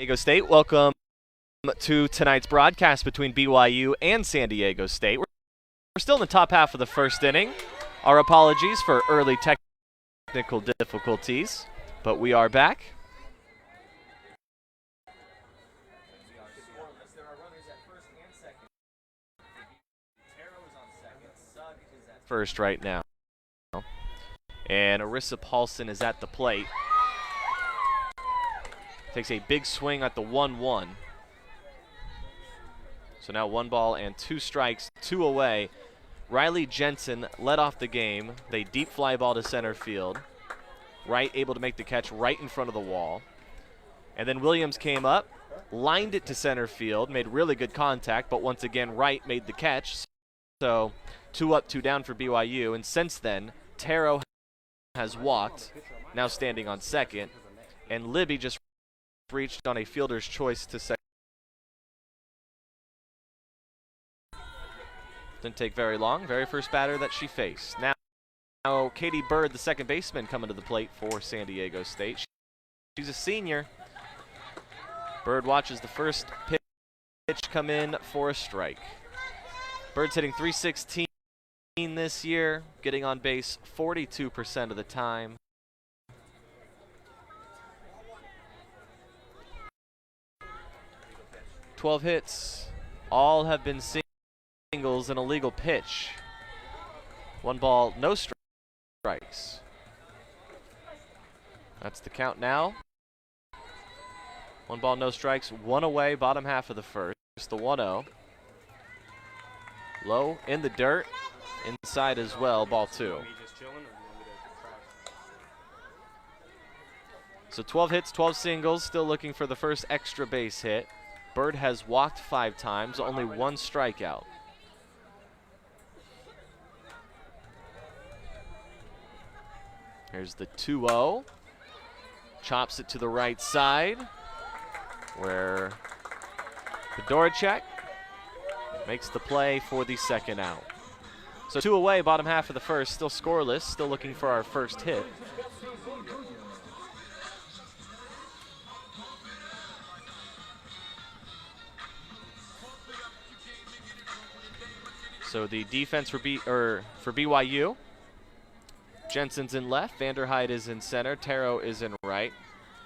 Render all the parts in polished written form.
Diego State, welcome to tonight's broadcast between BYU and San Diego State. We're still in the top half of the first inning. Our apologies for early technical difficulties, but we are back. First right now. And Arissa Paulson is at the plate. Takes a big swing at the 1-1. So now 1 ball and 2 strikes, 2 away. Riley Jensen led off the game. They deep fly ball to center field. Wright able to make the catch right in front of the wall. And then Williams came up, lined it to center field, made really good contact, but once again Wright made the catch. So 2 up, 2 down for BYU. And since then, Taro has walked, now standing on second. And Libby just reached on a fielder's choice to second. Didn't take very long. Very first batter that she faced. Now Katie Bird, the second baseman, coming to the plate for San Diego State. She's a senior. Bird watches the first pitch come in for a strike. Bird's hitting .316 this year, getting on base 42% of the time. .12 hits, all have been singles and a legal pitch. 1 ball, no strikes. That's the count now. 1 ball, no strikes, 1 away, bottom half of the first. The 1-0. Low in the dirt, inside as well, ball 2. So 12 hits, 12 singles, still looking for the first extra base hit. Bird has walked 5 times, only 1 strikeout. Here's the 2-0. Chops it to the right side, where Fedoracek makes the play for the second out. So 2 away, bottom half of the first, still scoreless, still looking for our first hit. So the defense for BYU, Jensen's in left, Vanderhyde is in center, Taro is in right.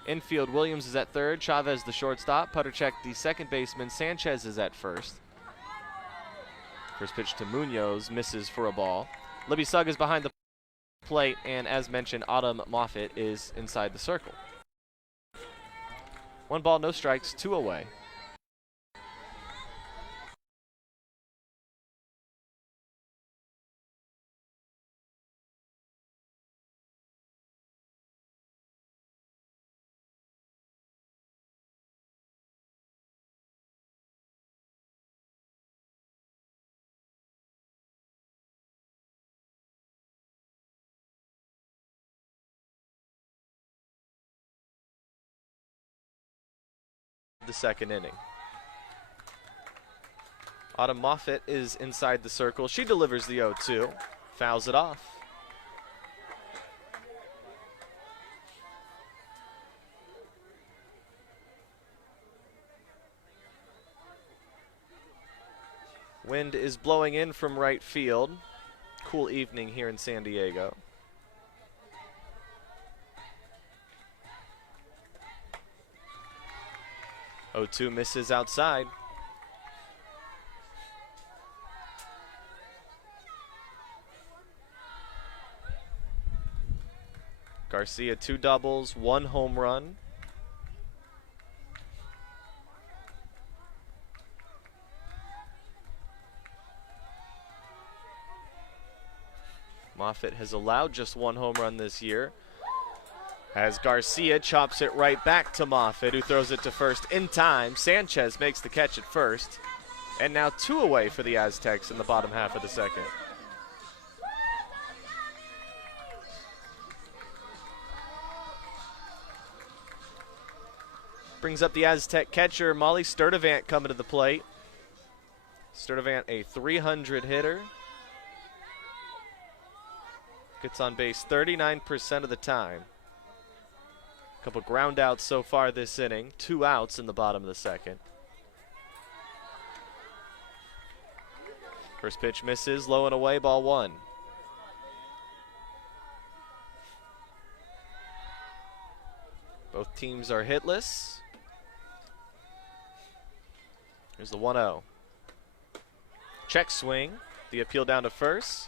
Infield, Williams is at third, Chavez the shortstop, Puttercheck the second baseman, Sanchez is at first. First pitch to Munoz, misses for a ball. Libby Sugg is behind the plate, and as mentioned, Autumn Moffitt is inside the circle. 1 ball, no strikes, 2 away. The second inning. Autumn Moffitt is inside the circle. She delivers the 0-2, fouls it off. Wind is blowing in from right field. Cool evening here in San Diego. .02 misses outside. Garcia 2 doubles, 1 home run. Moffitt has allowed just 1 home run this year, as Garcia chops it right back to Moffitt, who throws it to first in time. Sanchez makes the catch at first. And now 2 away for the Aztecs in the bottom half of the second. Brings up the Aztec catcher, Molly Sturdivant, coming to the plate. Sturdivant, a .300 hitter. Gets on base 39% of the time. Couple ground outs so far this inning. 2 outs in the bottom of the second. First pitch misses, low and away, ball 1. Both teams are hitless. Here's the 1-0. Check swing, the appeal down to first.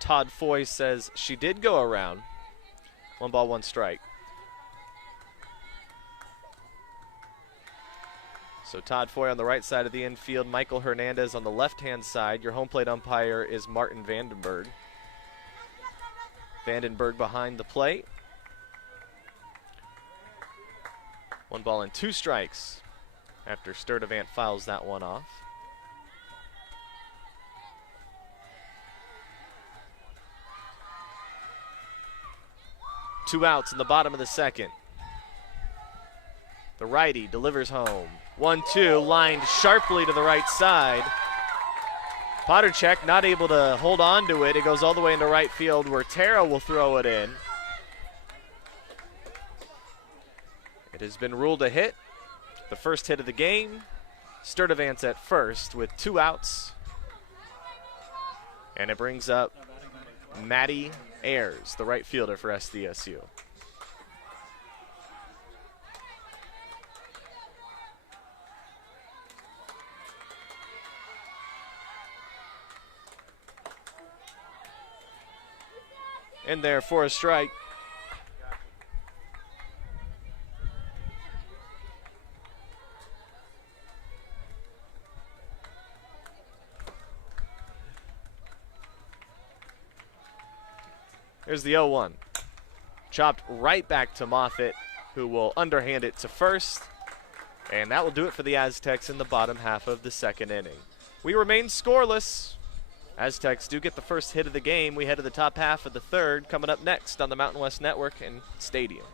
Todd Foy says she did go around. 1 ball, 1 strike. So Todd Foy on the right side of the infield, Michael Hernandez on the left-hand side. Your home plate umpire is Martin Vandenberg. Vandenberg behind the plate. 1 ball and 2 strikes after Sturdivant fouls that one off. Two outs in the bottom of the second. The righty delivers home. 1-2, lined sharply to the right side. Pottercheck not able to hold on to it. It goes all the way into right field where Tara will throw it in. It has been ruled a hit. The first hit of the game. Sturdivant's at first with 2 outs. And it brings up Maddie Ayers, the right fielder for SDSU. In there for a strike. Here's the 0-1. Chopped right back to Moffitt, who will underhand it to first. And that will do it for the Aztecs in the bottom half of the second inning. We remain scoreless. Aztecs do get the first hit of the game. We head to the top half of the third, coming up next on the Mountain West Network and Stadium.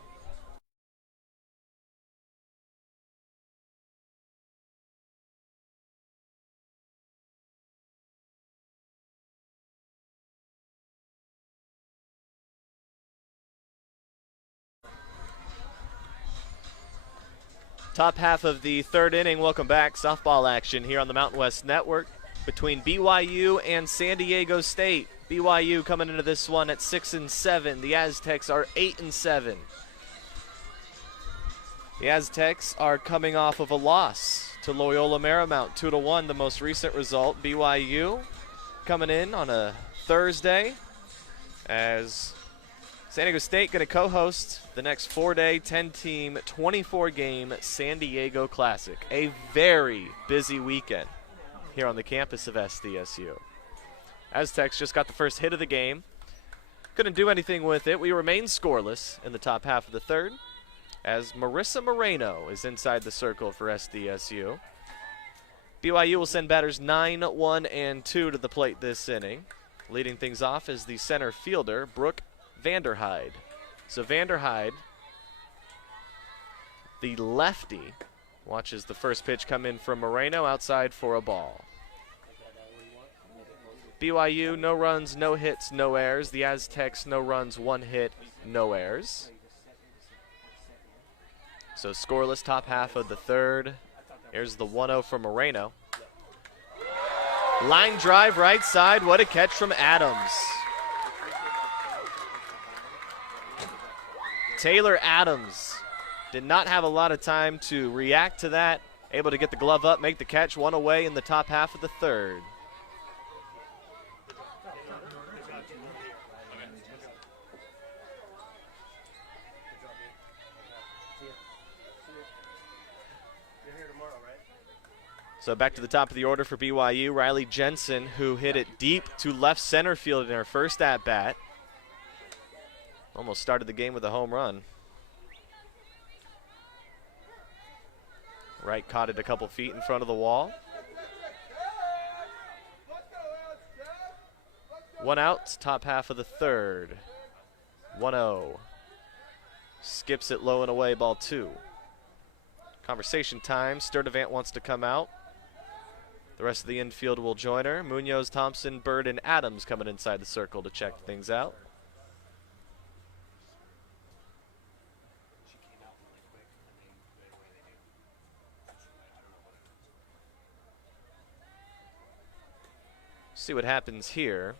Top half of the third inning. Welcome back. Softball action here on the Mountain West Network between BYU and San Diego State. BYU coming into this one at 6-7. The Aztecs are 8-7. The Aztecs are coming off of a loss to Loyola Marymount, 2-1, the most recent result. BYU coming in on a Thursday as San Diego State going to co-host the next 4-day, 10-team, 24-game San Diego Classic. A very busy weekend here on the campus of SDSU. Aztecs just got the first hit of the game. Couldn't do anything with it. We remain scoreless in the top half of the third as Marissa Moreno is inside the circle for SDSU. BYU will send batters 9, 1, and 2 to the plate this inning. Leading things off is the center fielder, Brooke Vanderhyde. So Vanderhyde, the lefty, watches the first pitch come in from Moreno outside for a ball. BYU, no runs, no hits, no errors. The Aztecs, no runs, 1 hit, no errors. So scoreless top half of the third. Here's the 1-0 from Moreno. Line drive right side. What a catch from Adams. Taylor Adams did not have a lot of time to react to that. Able to get the glove up, make the catch, 1 away in the top half of the third. So back to the top of the order for BYU, Riley Jensen, who hit it deep to left center field in her first at-bat. Almost started the game with a home run. Right caught it a couple feet in front of the wall. 1 out, top half of the third. 1-0. Skips it low and away, ball 2. Conversation time. Sturdivant wants to come out. The rest of the infield will join her. Munoz, Thompson, Bird, and Adams coming inside the circle to check things out. See what happens here.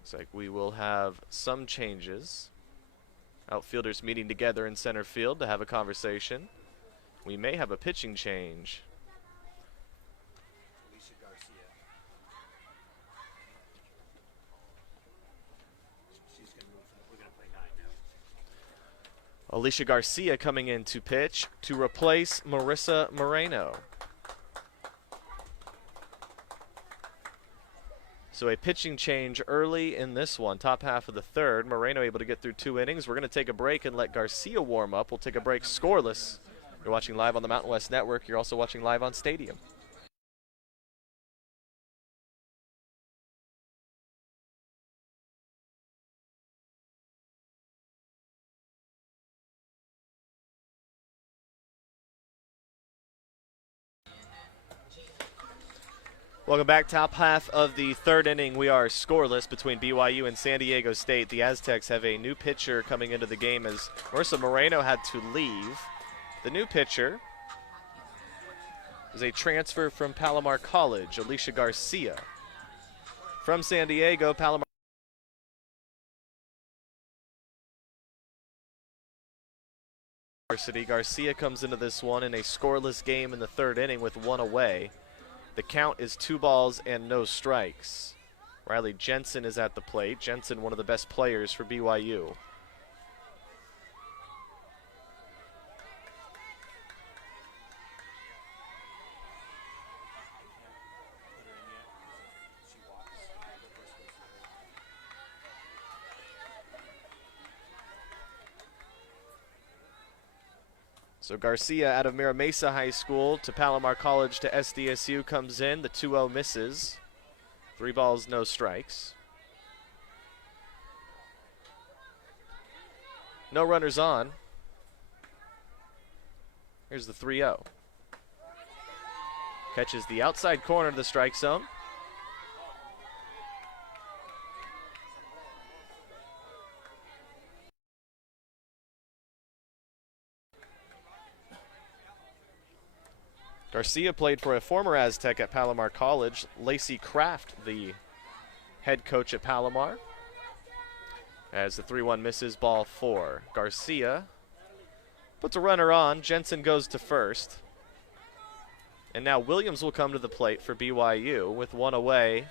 Looks like we will have some changes. Outfielders meeting together in center field to have a conversation. We may have a pitching change. Alicia Garcia coming in to pitch to replace Marissa Moreno. So a pitching change early in this one, top half of the third. Moreno able to get through 2 innings. We're going to take a break and let Garcia warm up. We'll take a break scoreless. You're watching live on the Mountain West Network. You're also watching live on Stadium. Welcome back. Top half of the third inning. We are scoreless between BYU and San Diego State. The Aztecs have a new pitcher coming into the game as Marissa Moreno had to leave. The new pitcher is a transfer from Palomar College, Alicia Garcia. From San Diego, Palomar University. Garcia comes into this one in a scoreless game in the third inning with 1 away. The count is 2 balls and no strikes. Riley Jensen is at the plate. Jensen, one of the best players for BYU. So Garcia out of Mira Mesa High School to Palomar College to SDSU comes in. The 2-0 misses. 3 balls, no strikes. No runners on. Here's the 3-0. Catches the outside corner of the strike zone. Garcia played for a former Aztec at Palomar College, Lacey Kraft, the head coach at Palomar. As the 3-1 misses, ball 4. Garcia puts a runner on. Jensen goes to first. And now Williams will come to the plate for BYU with 1 away.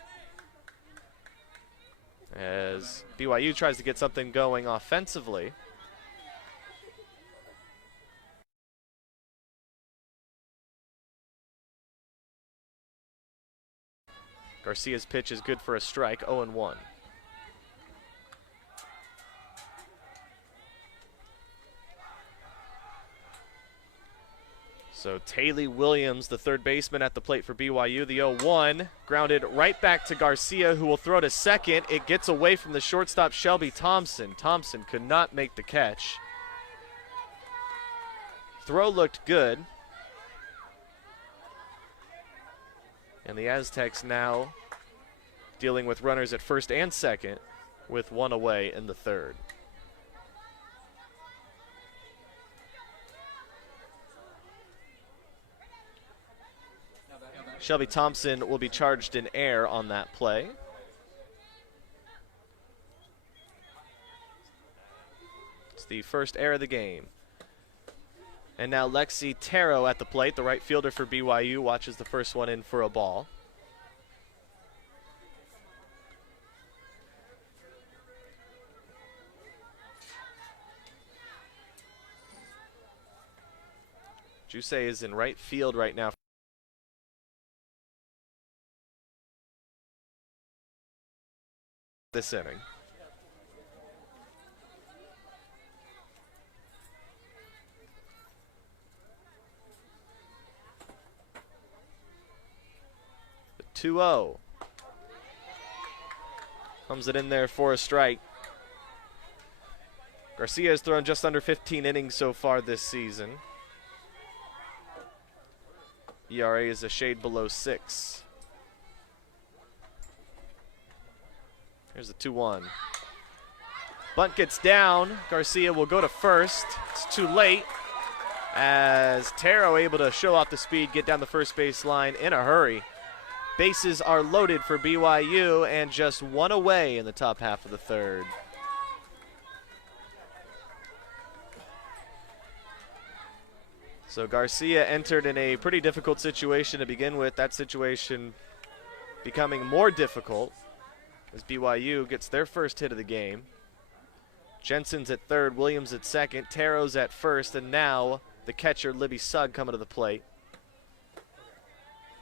As BYU tries to get something going offensively. Garcia's pitch is good for a strike, 0-1. So Taylor Williams, the third baseman at the plate for BYU, the 0-1, grounded right back to Garcia, who will throw to second. It gets away from the shortstop, Shelby Thompson. Thompson could not make the catch. Throw looked good. And the Aztecs now dealing with runners at first and second with 1 away in the third. Shelby Thompson will be charged in air on that play. It's the first error of the game. And now Lexi Taro at the plate, the right fielder for BYU, watches the first one in for a ball. Juse is in right field right now. This inning. The 2-0. Comes it in there for a strike. Garcia has thrown just under 15 innings so far this season. ERA is a shade below 6. Here's the 2-1. Bunt gets down. Garcia will go to first. It's too late as Taro able to show off the speed, get down the first base line in a hurry. Bases are loaded for BYU and just one away in the top half of the third. So Garcia entered in a pretty difficult situation to begin with. That situation becoming more difficult as BYU gets their first hit of the game. Jensen's at third, Williams at second, Taro's at first, and now the catcher Libby Sugg coming to the plate.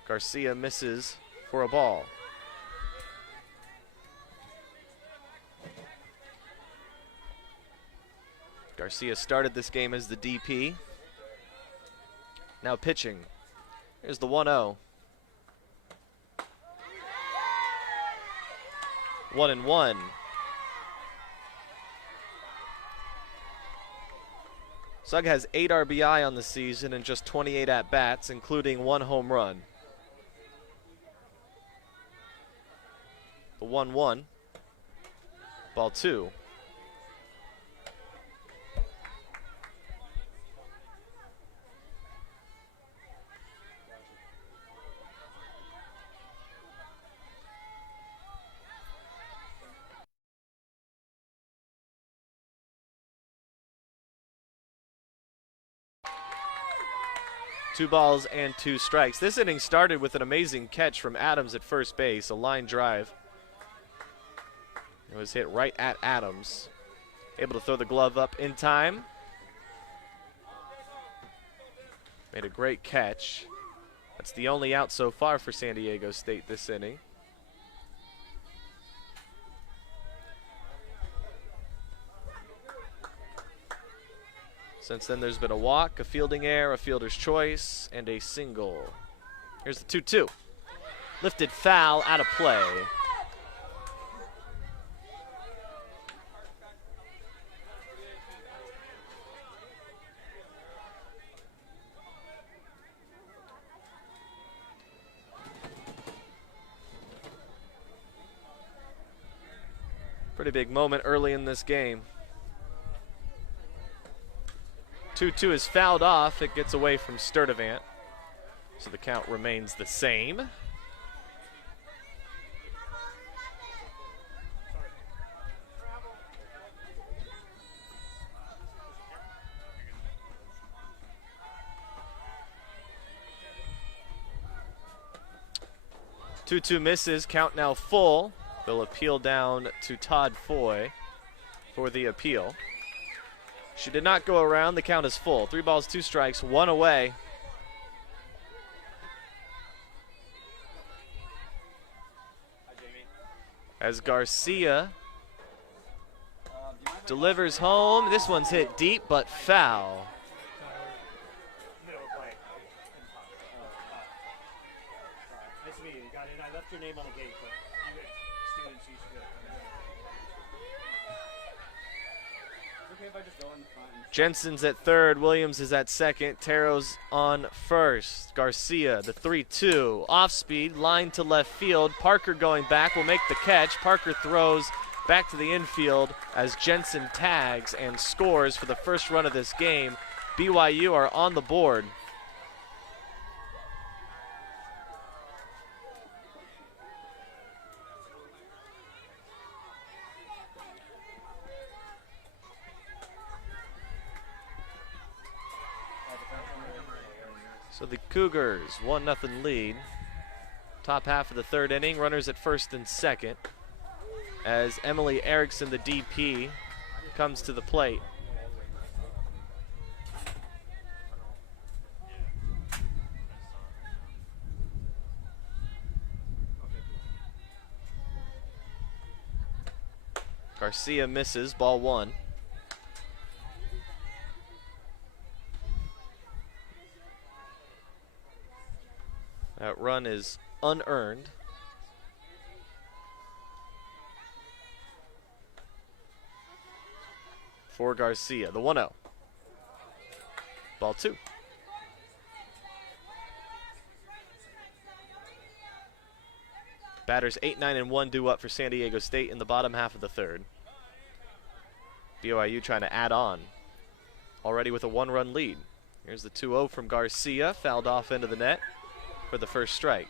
Garcia misses for a ball. Garcia started this game as the DP. Now pitching. Here's the 1-0. 1-1. Sugg has 8 RBI on the season and just 28 at-bats, including 1 home run. The 1-1. Ball 2. Two balls and 2 strikes. This inning started with an amazing catch from Adams at first base, a line drive. It was hit right at Adams. Able to throw the glove up in time. Made a great catch. That's the only out so far for San Diego State this inning. Since then, there's been a walk, a fielding error, a fielder's choice, and a single. Here's the 2-2. Lifted foul, out of play. Pretty big moment early in this game. 2-2 is fouled off. It gets away from Sturdivant. So the count remains the same. Two misses, count now full. They'll appeal down to Todd Foy for the appeal. She did not go around. The count is full. 3 balls, 2 strikes, 1 away. As Garcia delivers home. This one's hit deep, but foul. I left your name on the gate, but Jensen's at third, Williams is at second, Taro's on first. Garcia, the 3-2, off speed, line to left field. Parker going back will make the catch. Parker throws back to the infield as Jensen tags and scores for the first run of this game. BYU are on the board. So the Cougars, 1-0 lead. Top half of the third inning, runners at first and second. As Emily Erickson, the DP, comes to the plate. Garcia misses, ball 1. That run is unearned. For Garcia, the 1-0. Ball 2. Batters 8, 9, and 1 due up for San Diego State in the bottom half of the third. BYU trying to add on, already with a 1-run lead. Here's the 2-0 from Garcia, fouled off into the net for the first strike.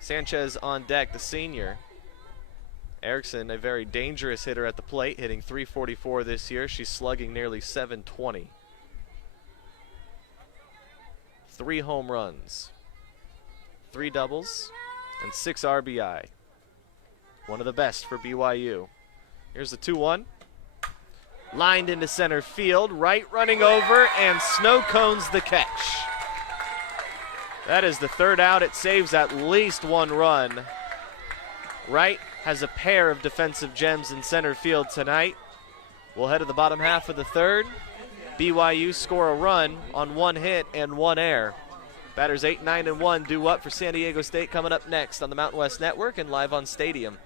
Sanchez on deck, the senior. Erickson, a very dangerous hitter at the plate, hitting .344 this year. She's slugging nearly .720. 3 home runs, 3 doubles, and 6 RBI. One of the best for BYU. Here's the 2-1. Lined into center field, Wright running over, and snow cones the catch. That is the 3rd out. It saves at least 1 run. Wright has a pair of defensive gems in center field tonight. We'll head to the bottom half of the 3rd. BYU score a run on 1 hit and 1 error. Batters 8, 9, and 1 due up for San Diego State coming up next on the Mountain West Network and live on Stadium.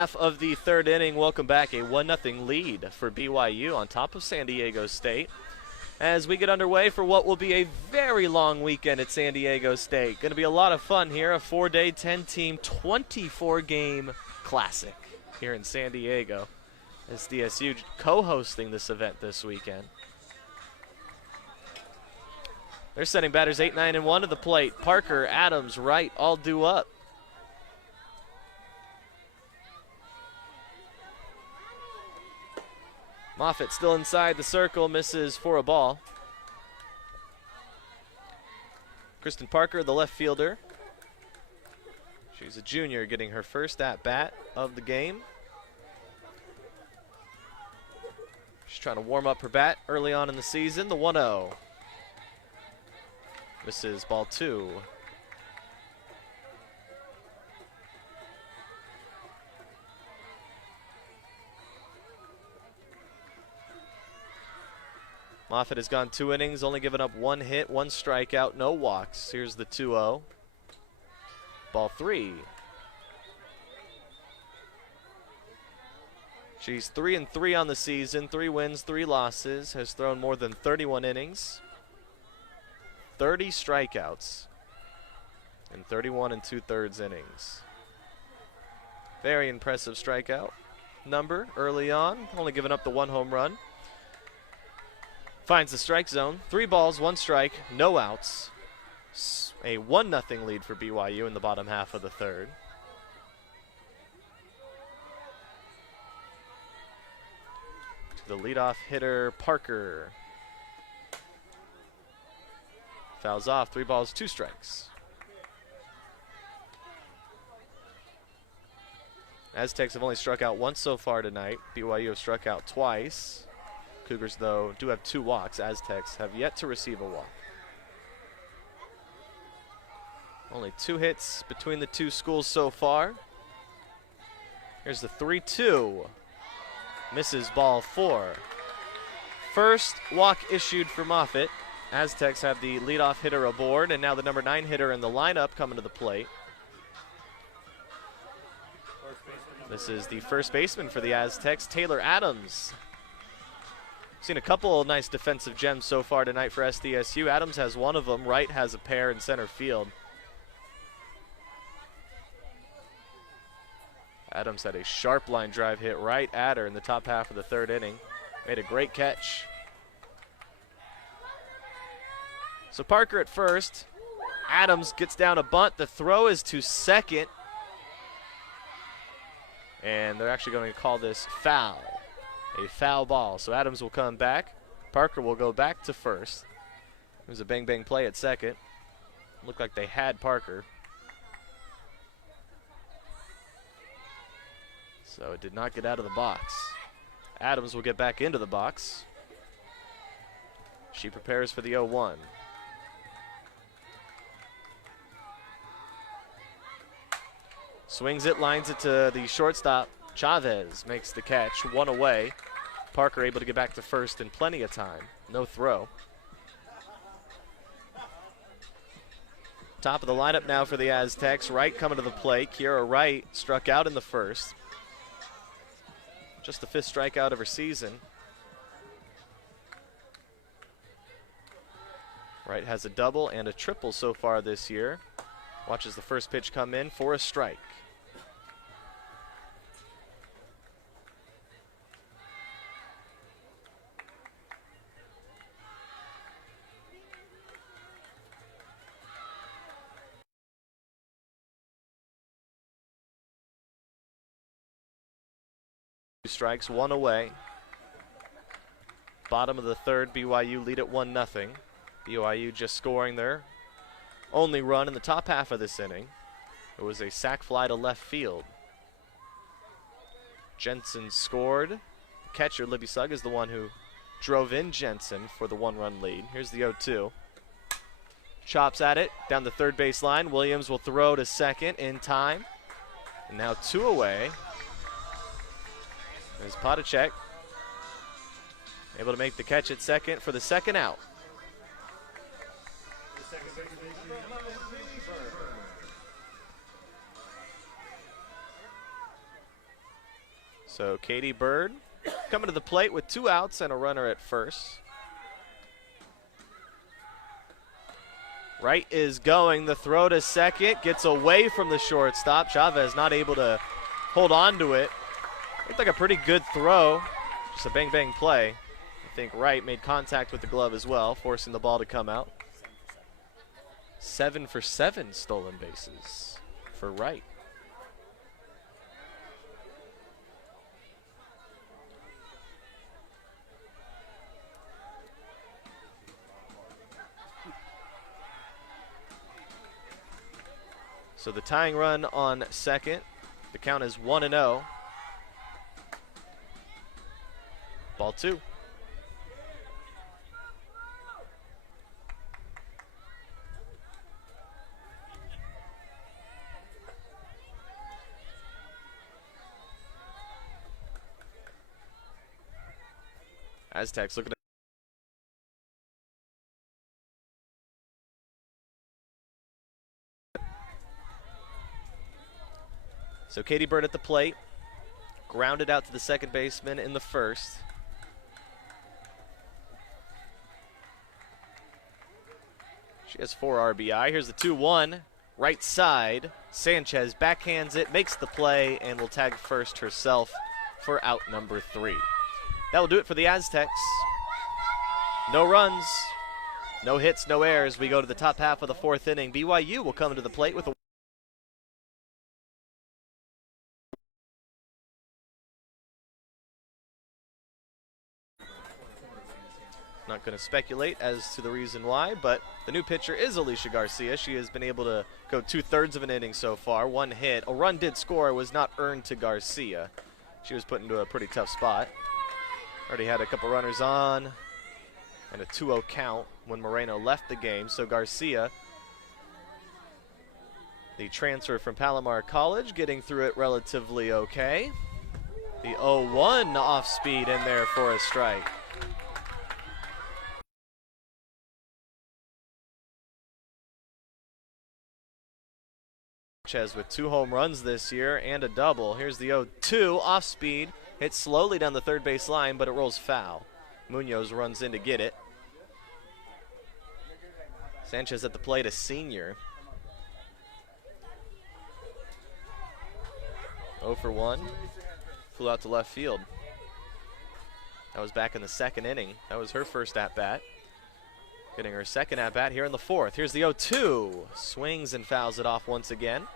Half of the 3rd inning, welcome back. A 1-0 lead for BYU on top of San Diego State as we get underway for what will be a very long weekend at San Diego State. Going to be a lot of fun here, a 4-day, 10-team, 24-game classic here in San Diego. SDSU co-hosting this event this weekend. They're sending batters 8, 9, and 1 to the plate. Parker, Adams, Wright, all due up. Moffitt still inside the circle, misses for a ball. Kristen Parker, the left fielder. She's a junior, getting her first at-bat of the game. She's trying to warm up her bat early on in the season. The 1-0. Misses, ball 2. Moffitt has gone 2 innings, only given up 1 hit, 1 strikeout, no walks. Here's the 2-0. Ball 3. She's 3-3 on the season, 3 wins, 3 losses, has thrown more than 31 innings, 30 strikeouts, and 31 2/3 innings. Very impressive strikeout number early on, only giving up the 1 home run. Finds the strike zone. 3 balls, 1 strike, no outs. A 1-0 lead for BYU in the bottom half of the 3rd. To the leadoff hitter, Parker. Fouls off, 3 balls, 2 strikes. Aztecs have only struck out once so far tonight. BYU have struck out twice. Cougars, though, do have 2 walks. Aztecs have yet to receive a walk. Only 2 hits between the 2 schools so far. Here's the 3-2. Misses, ball 4. First walk issued for Moffitt. Aztecs have the leadoff hitter aboard, and now the number 9 hitter in the lineup coming to the plate. This is the first baseman for the Aztecs, Taylor Adams. Seen a couple of nice defensive gems so far tonight for SDSU. Adams has 1 of them. Wright has a pair in center field. Adams had a sharp line drive hit right at her in the top half of the 3rd inning. Made a great catch. So Parker at first. Adams gets down a bunt. The throw is to second. And they're actually going to call this foul. A foul ball. So Adams will come back. Parker will go back to first. It was a bang-bang play at second. Looked like they had Parker. So it did not get out of the box. Adams will get back into the box. She prepares for the 0-1. Swings it, lines it to the shortstop. Chavez makes the catch, 1 away. Parker able to get back to first in plenty of time. No throw. Top of the lineup now for the Aztecs. Wright coming to the plate. Kiera Wright struck out in the first. Just the 5th strikeout of her season. Wright has a double and a triple so far this year. Watches the first pitch come in for a strike. Strikes, 1 away. Bottom of the 3rd, BYU lead at 1-0. BYU just scoring their only run in the top half of this inning. It was a sac fly to left field. Jensen scored. Catcher Libby Sugg is the one who drove in Jensen for the 1-run lead. Here's the 0-2. Chops at it down the 3rd base line. Williams will throw to second in time. And now 2 away. There's Potacek, able to make the catch at second for the 2nd out. So Katie Bird coming to the plate with 2 outs and a runner at first. Wright is going, the throw to second, gets away from the shortstop. Chavez not able to hold on to it. Looked like a pretty good throw, just a bang-bang play. I think Wright made contact with the glove as well, forcing the ball to come out. 7 for 7 stolen bases for Wright. So the tying run on second, the count is 1-0. Ball 2. Aztecs looking at. So Katie Bird at the plate. Grounded out to the 2nd baseman in the 1st. She has 4 RBI. Here's the 2-1. Right side. Sanchez backhands it, makes the play, and will tag first herself for out number 3. That will do it for the Aztecs. No runs, no hits, no errors. We go to the top half of the 4th inning. BYU will come to the plate with a not going to speculate as to the reason why, but the new pitcher is Alicia Garcia. She has been able to go 2/3 of an inning so far. 1 hit. A run did score, was not earned to Garcia. She was put into a pretty tough spot. Already had a couple runners on and a 2-0 count when Moreno left the game. So Garcia, the transfer from Palomar College, getting through it relatively okay. The 0-1 off speed in there for a strike. Sanchez with 2 home runs this year and a double. Here's the 0-2 off speed. Hits slowly down the 3rd base line, but it rolls foul. Munoz runs in to get it. Sanchez at the plate, a senior. 0 for 1. Flew out to left field. That was back in the 2nd inning. That was her first at-bat. Getting her 2nd at-bat here in the 4th. Here's the 0-2. Swings and fouls it off once again.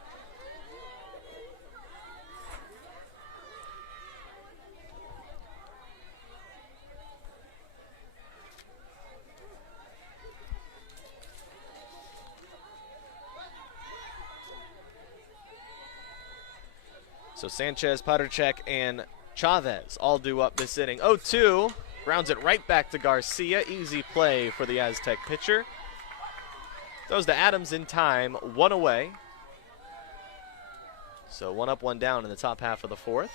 So Sanchez, Potacek, and Chavez all due up this inning. 0-2, grounds it right back to Garcia. Easy play for the Aztec pitcher. Throws to Adams in time, 1 away. So 1 up, 1 down in the top half of the 4th.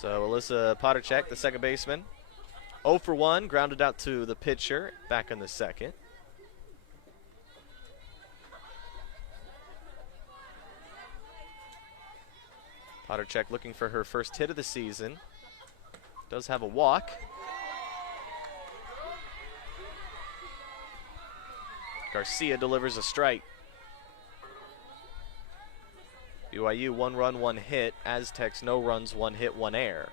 So Alyssa Pottercheck, the second baseman, 0 for 1, grounded out to the pitcher, back in the second. Pottercheck looking for her first hit of the season. Does have a walk. Garcia delivers a strike. BYU 1 run, 1 hit. Aztecs no runs, 1 hit, 1 error.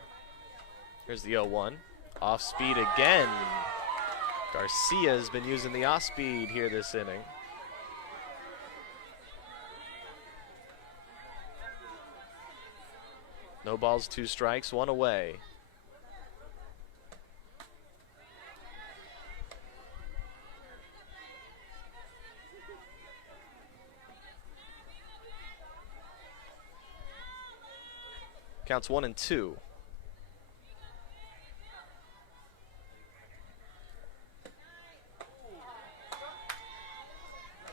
Here's the 0-1. Off speed again. Garcia has been using the off speed here this inning. No balls, 2 strikes, 1 away. Counts 1-2.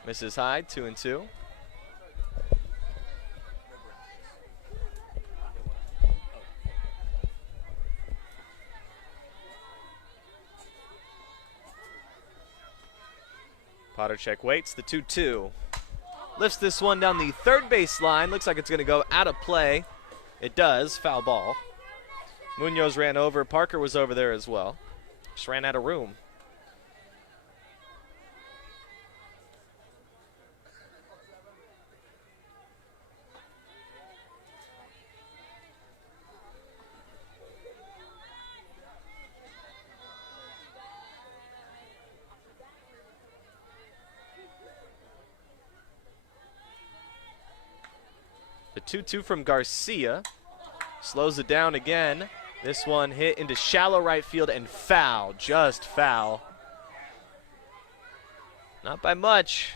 Misses high, 2-2. Pottercheck waits, the 2-2. Lifts this one down the third base line. Looks like it's going to go out of play. It does, foul ball. Munoz ran over, Parker was over there as well. Just ran out of room. The 2-2 from Garcia. Slows it down again. This one hit into shallow right field and foul, just foul. Not by much.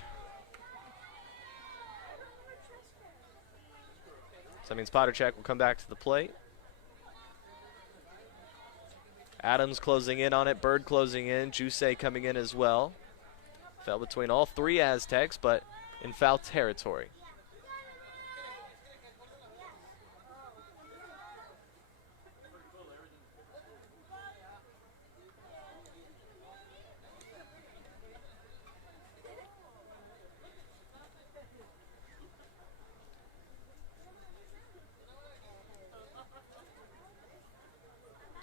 So that means Pottercheck will come back to the plate. Adams closing in on it, Bird closing in, Jusei coming in as well. Fell between all 3 Aztecs, but in foul territory.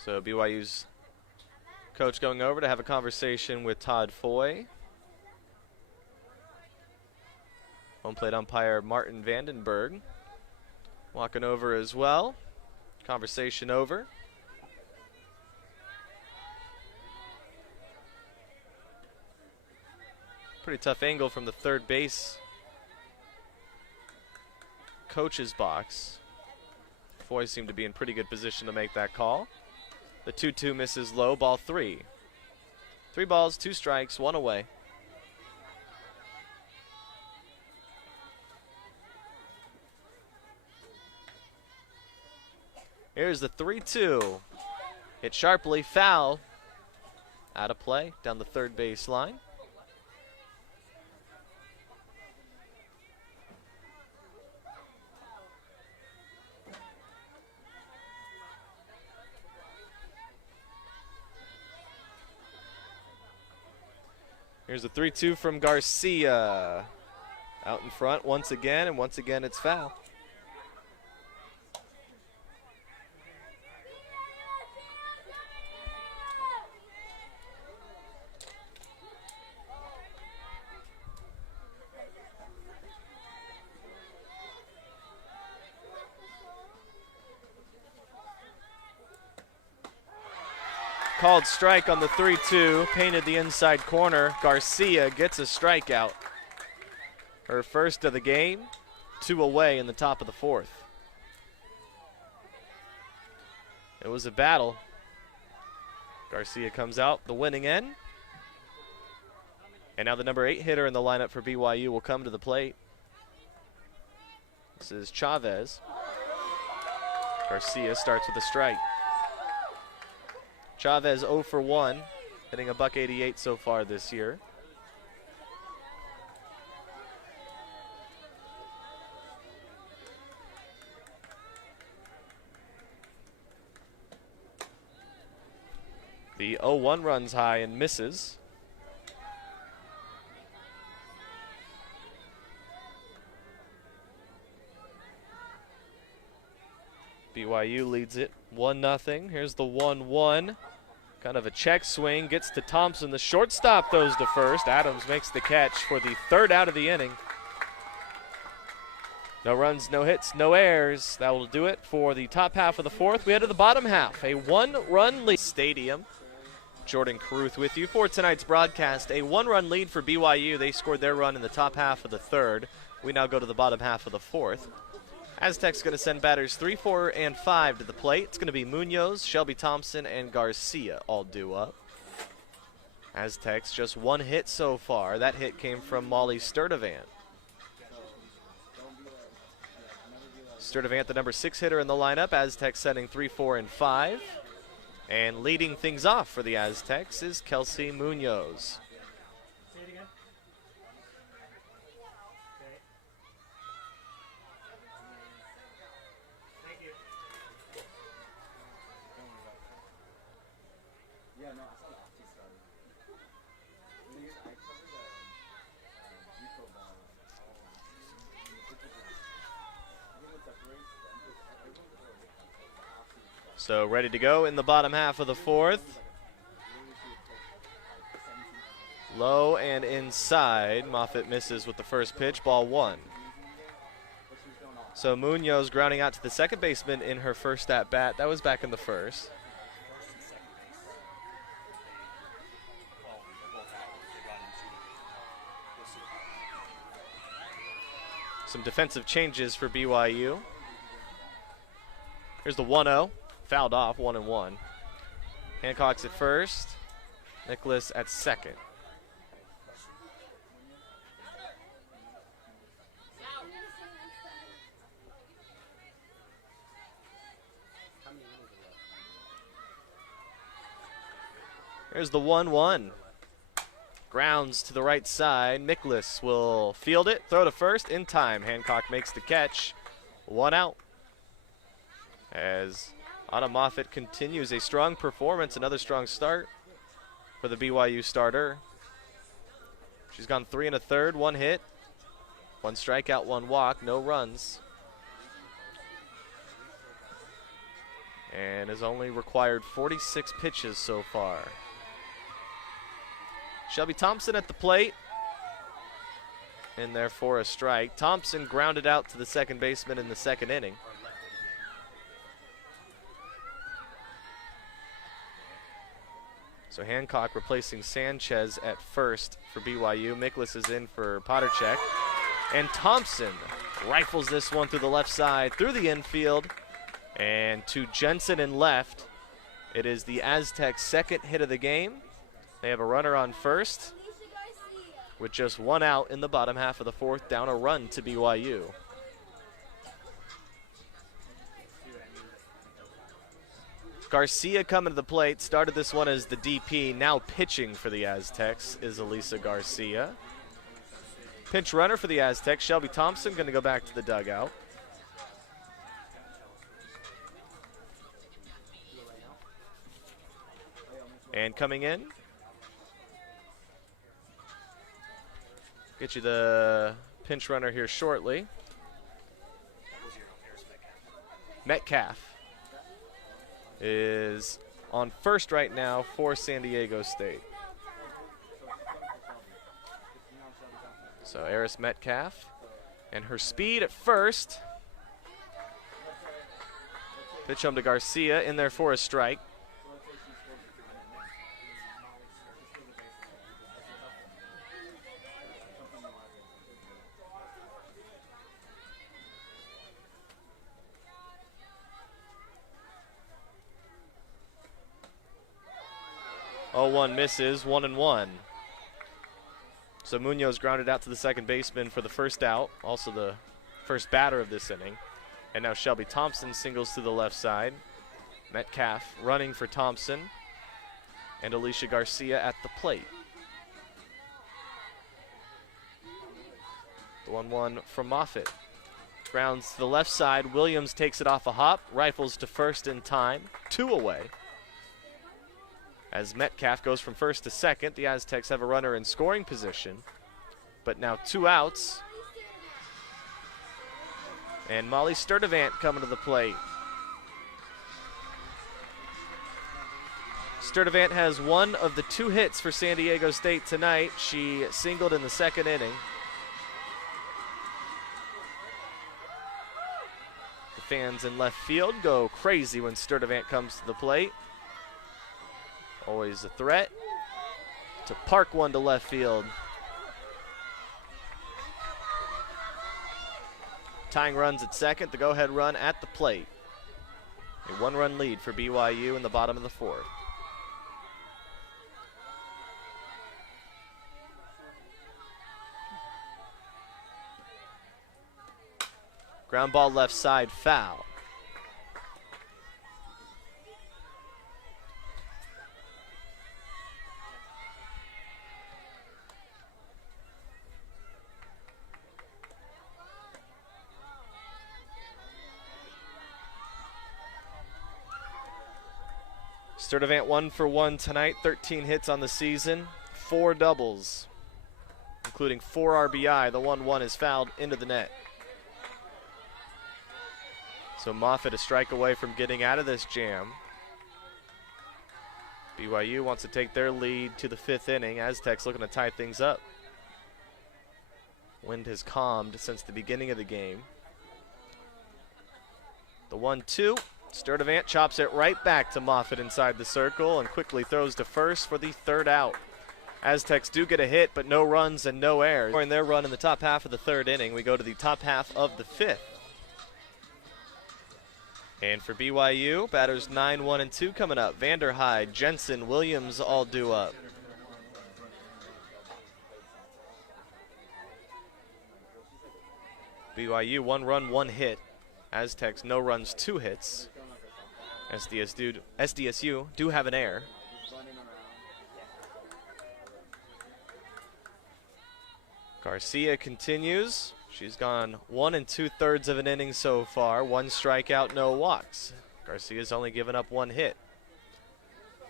So BYU's coach going over to have a conversation with Todd Foy. Home plate umpire Martin Vandenberg walking over as well. Conversation over. Pretty tough angle from the third base coach's box. Foy seemed to be in pretty good position to make that call. The 2-2 misses low, ball 3. 3 balls, 2 strikes, 1 away. Here's the 3-2. Hit sharply, foul. Out of play, down the third base line. Here's a 3-2 from Garcia. Out in front once again, and once again it's foul. Called strike on the 3-2, painted the inside corner. Garcia gets a strikeout. Her first of the game, 2 away in the top of the 4th. It was a battle. Garcia comes out the winning end. And now the number 8 hitter in the lineup for BYU will come to the plate. This is Chavez. Garcia starts with a strike. Chavez 0 for 1, hitting a .188 so far this year. The 0-1 runs high and misses. BYU leads it 1-0. Here's the 1-1. Kind of a check swing, gets to Thompson. The shortstop throws to first. Adams makes the catch for the third out of the inning. No runs, no hits, no errors. That will do it for the top half of the fourth. We head to the bottom half. A one-run lead. Stadium. Jordan Caruth with you for tonight's broadcast. A one-run lead for BYU. They scored their run in the top half of the third. We now go to the bottom half of the fourth. Aztecs going to send batters 3, 4, and 5 to the plate. It's going to be Munoz, Shelby Thompson, and Garcia all due up. Aztecs just one hit so far. That hit came from Molly Sturdivant. Sturdivant, the number 6 hitter in the lineup. Aztecs sending 3, 4, and 5. And leading things off for the Aztecs is Kelsey Munoz. So ready to go in the bottom half of the fourth. Low and inside. Moffitt misses with the first pitch, ball 1. So Munoz grounding out to the second baseman in her first at bat. That was back in the first. Some defensive changes for BYU. Here's the 1-0. Fouled off, 1-1. Hancock's at first. Nicholas at second. Here's the 1-1. Grounds to the right side. Nicholas will field it, throw to first in time. Hancock makes the catch. 1 out. As Anna Moffitt continues a strong performance, another strong start for the BYU starter. She's gone 3 1/3, 1 hit, 1 strikeout, 1 walk, no runs. And has only required 46 pitches so far. Shelby Thompson at the plate. In there for a strike. Thompson grounded out to the second baseman in the second inning. So Hancock replacing Sanchez at first for BYU. Miklas is in for Pottercheck. And Thompson rifles this one through the left side, through the infield, and to Jensen in left. It is the Aztecs' second hit of the game. They have a runner on first with just 1 out in the bottom half of the fourth, down a run to BYU. Garcia coming to the plate, started this one as the DP, now pitching for the Aztecs is Elisa Garcia. Pinch runner for the Aztecs, Shelby Thompson going to go back to the dugout. And coming in, get you the pinch runner here shortly. Metcalf is on first right now for San Diego State. So Eris Metcalf and her speed at first. Pitch home to Garcia, in there for a strike. Oh, 1 misses, 1-1. So Munoz grounded out to the second baseman for the first out, also the first batter of this inning. And now Shelby Thompson singles to the left side. Metcalf running for Thompson. And Alicia Garcia at the plate. The 1-1 from Moffitt. Grounds to the left side. Williams takes it off a hop, rifles to first in time. 2 away. As Metcalf goes from first to second, the Aztecs have a runner in scoring position, but now 2 outs. And Molly Sturdivant coming to the plate. Sturdivant has one of the 2 hits for San Diego State tonight. She singled in the second inning. The fans in left field go crazy when Sturdivant comes to the plate. Always a threat to park one to left field. Tying runs at second, the go-ahead run at the plate. A 1-run lead for BYU in the bottom of the 4th. Ground ball left side, foul. Sturdivant 1 for 1 tonight, 13 hits on the season, 4 doubles, including 4 RBI. The 1-1 is fouled into the net. So Moffitt a strike away from getting out of this jam. BYU wants to take their lead to the 5th inning. Aztecs looking to tie things up. Wind has calmed since the beginning of the game. The 1-2. Sturdivant chops it right back to Moffitt inside the circle and quickly throws to first for the 3rd out. Aztecs do get a hit, but no runs and no errors. In their run in the top half of the 3rd inning, we go to the top half of the 5th. And for BYU, batters 9, 1, and 2 coming up. Vanderhyde, Jensen, Williams all due up. BYU 1 run, 1 hit. Aztecs no runs, 2 hits. SDSU do have an error. Garcia continues. She's gone 1 2/3 of an inning so far. 1 strikeout, no walks. Garcia's only given up 1 hit.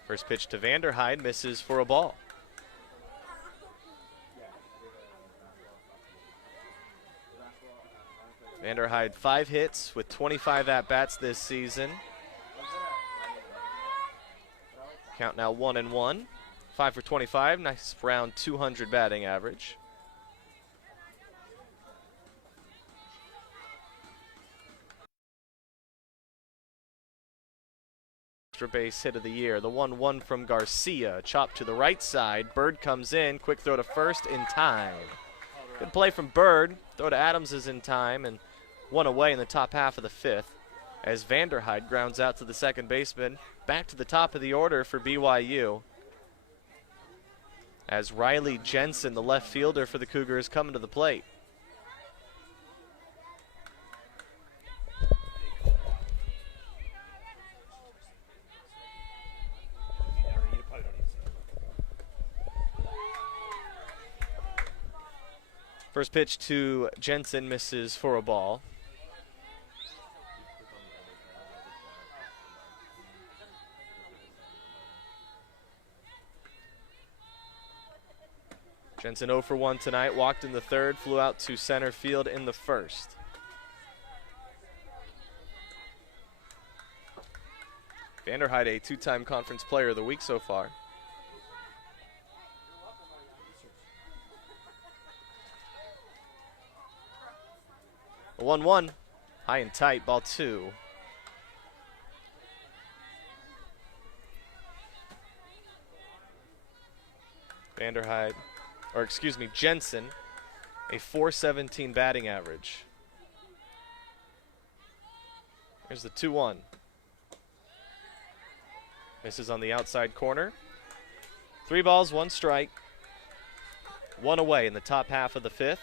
First pitch to Vanderhyde, misses for a ball. Vanderhyde 5 hits with 25 at-bats this season. Count now 1-1. 5 for 25, nice round 200 batting average. Extra base hit of the year, the 1-1 from Garcia, chopped to the right side. Bird comes in, quick throw to first in time. Good play from Bird. Throw to Adams is in time, and 1 away in the top half of the 5th as Vanderhyde grounds out to the second baseman. Back to the top of the order for BYU as Riley Jensen, the left fielder for the Cougars, coming to the plate. First pitch to Jensen misses for a ball. Jensen 0 for 1 tonight, walked in the 3rd, flew out to center field in the 1st. Vanderhyde, a 2-time conference player of the week so far. A 1-1, high and tight, ball 2. Vanderhyde, or excuse me, Jensen, a .417 batting average. Here's the 2-1. Misses on the outside corner. 3 balls, 1 strike. 1 away in the top half of the 5th.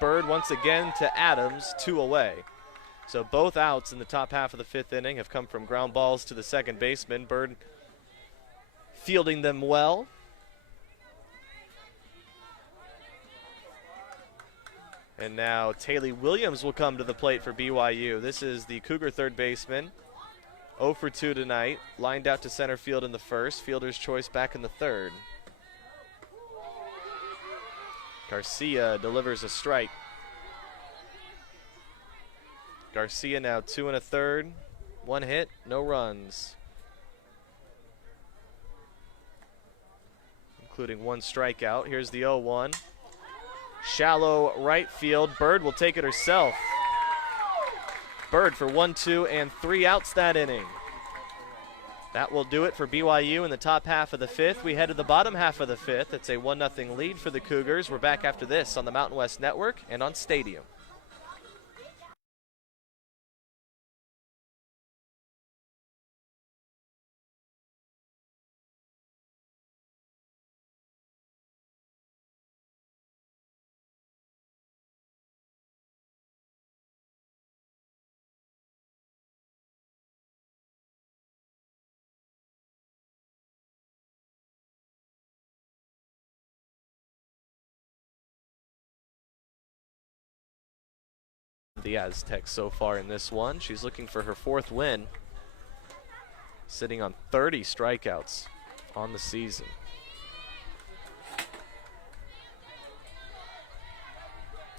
Bird once again to Adams, 2 away. So both outs in the top half of the 5th inning have come from ground balls to the second baseman. Bird fielding them well. And now Taylor Williams will come to the plate for BYU. This is the Cougar third baseman. 0 for 2 tonight. Lined out to center field in the first. Fielder's choice back in the third. Garcia delivers a strike. Garcia now 2 1/3. 1 hit, no runs. Including 1 strikeout. Here's the 0-1. Shallow right field. Bird will take it herself. Bird for 1, 2, and 3 outs that inning. That will do it for BYU in the top half of the 5th. We head to the bottom half of the 5th. It's a 1-0 lead for the Cougars. We're back after this on the Mountain West Network and on Stadium. The Aztecs so far in this one. She's looking for her 4th win. Sitting on 30 strikeouts on the season.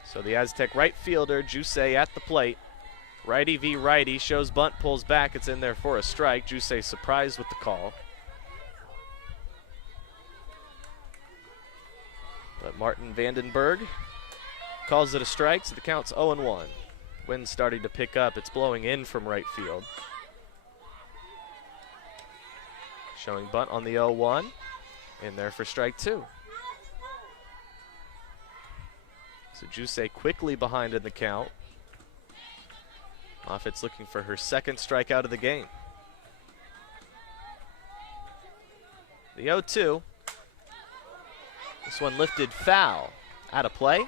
So the Aztec right fielder, Jusei, at the plate. Righty v righty, shows bunt, pulls back. It's in there for a strike. Jusei surprised with the call. But Martin Vandenberg calls it a strike, so the count's 0-1. Wind's starting to pick up. It's blowing in from right field. Showing bunt on the 0-1. In there for strike 2. So Jusei quickly behind in the count. Moffitt's looking for her 2nd strikeout of the game. The 0-2. This one lifted foul. Out of play.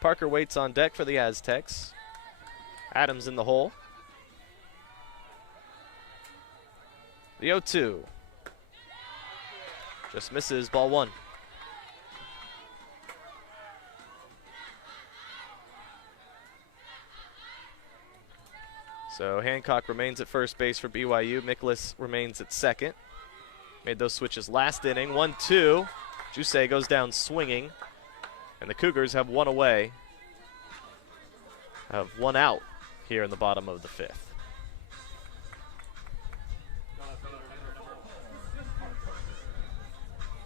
Parker waits on deck for the Aztecs. Adams in the hole. The 0-2. Just misses, ball 1. So Hancock remains at first base for BYU. Miklas remains at second. Made those switches last inning. 1-2. Jusei goes down swinging. And the Cougars have 1 away. Have 1 out here in the bottom of the 5th.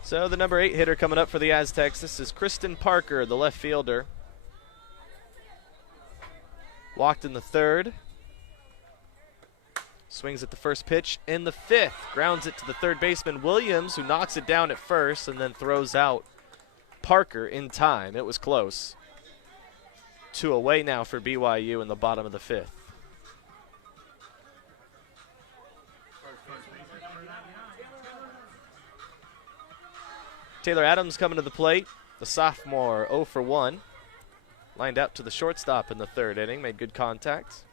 So the number 8 hitter coming up for the Aztecs. This is Kristen Parker, the left fielder. Walked in the 3rd. Swings at the first pitch in the 5th. Grounds it to the third baseman, Williams, who knocks it down at first and then throws out Parker in time. It was close. 2 away now for BYU in the bottom of the 5th. Taylor Adams coming to the plate. The sophomore 0 for 1. Lined out to the shortstop in the 3rd inning. Made good contact.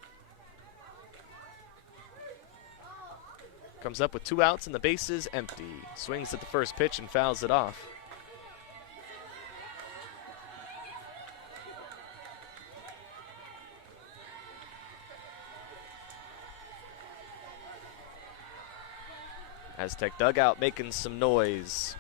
Comes up with 2 outs and the bases empty. Swings at the first pitch and fouls it off. Aztec dugout making some noise.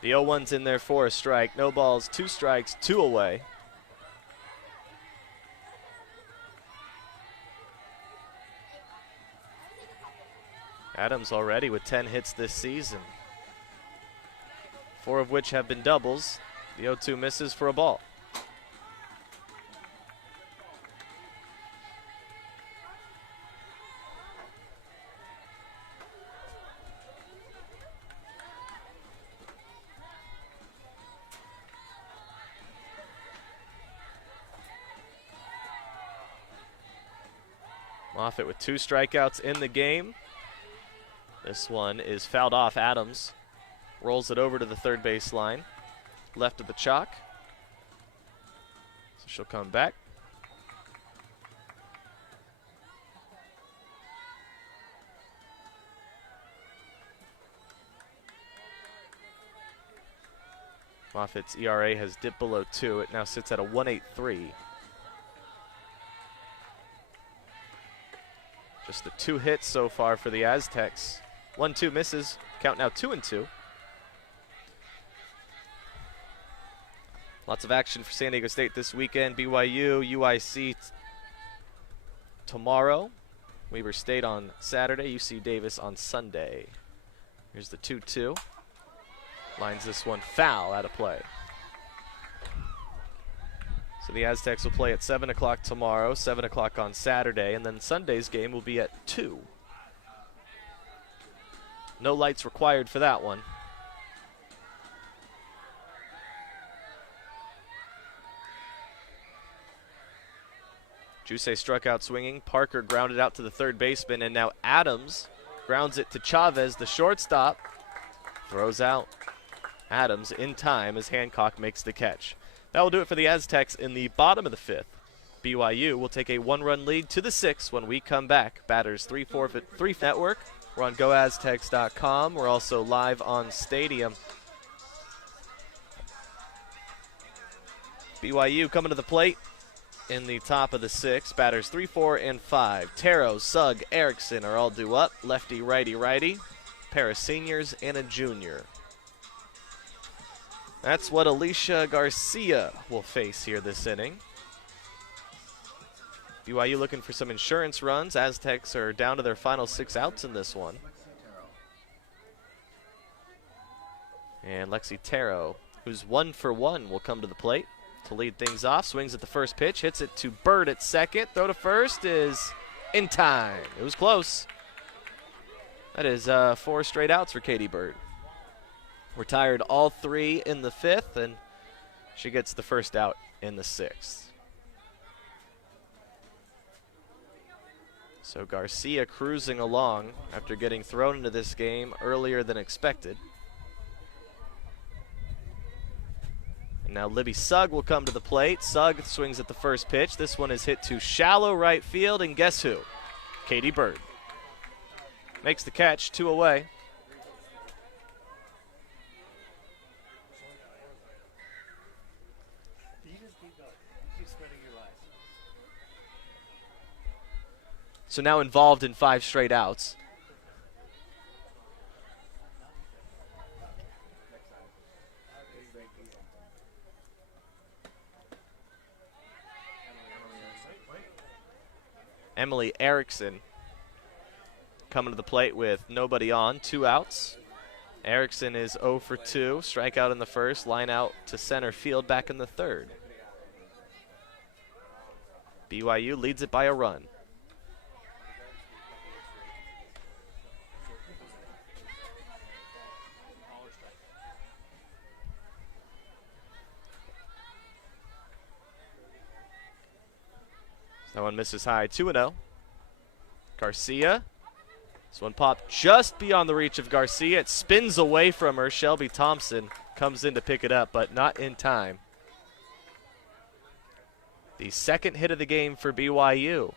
The 0-1's in there for a strike. No balls, 2 strikes, 2 away. Adams already with 10 hits this season, 4 of which have been doubles. The 0-2 misses for a ball. Moffitt with 2 strikeouts in the game. This one is fouled off. Adams rolls it over to the third base line. Left of the chalk. She'll come back. Moffitt's ERA has dipped below 2. It now sits at a 1.83. Just the 2 hits so far for the Aztecs. 1-2 misses. Count now 2-2. Lots of action for San Diego State this weekend. BYU, UIC tomorrow. Weber State on Saturday. UC Davis on Sunday. Here's the 2-2. Lines this one foul out of play. So the Aztecs will play at 7 o'clock tomorrow, 7 o'clock on Saturday, and then Sunday's game will be at 2. No lights required for that one. Jusei struck out swinging. Parker grounded out to the third baseman, and now Adams grounds it to Chavez, the shortstop. Throws out. Adams in time as Hancock makes the catch. That will do it for the Aztecs in the bottom of the 5th. BYU will take a 1-run lead to the 6th when we come back. Batters 3-4-3 network. We're on GoAztecs.com. We're also live on Stadium. BYU coming to the plate in the top of the 6th. Batters 3, 4, and 5. Taro, Sugg, Erickson are all due up. Lefty, righty, righty. Pair of seniors and a junior. That's what Alicia Garcia will face here this inning. BYU looking for some insurance runs. Aztecs are down to their final 6 outs in this one. And Lexi Taro, who's 1 for 1, will come to the plate to lead things off. Swings at the first pitch, hits it to Bird at second. Throw to first is in time. It was close. That is 4 straight outs for Katie Bird. Retired all 3 in the 5th, and she gets the first out in the 6th. So Garcia cruising along after getting thrown into this game earlier than expected. And now Libby Sugg will come to the plate. Sugg swings at the first pitch. This one is hit to shallow right field, and guess who? Katie Bird. Makes the catch, 2 away. So now involved in 5 straight outs. Emily Erickson coming to the plate with nobody on, 2 outs. Erickson is 0 for 2, strikeout in the first, line out to center field back in the 3rd. BYU leads it by a run. That one misses high, 2-0. Garcia. This one popped just beyond the reach of Garcia. It spins away from her. Shelby Thompson comes in to pick it up, but not in time. The 2nd hit of the game for BYU.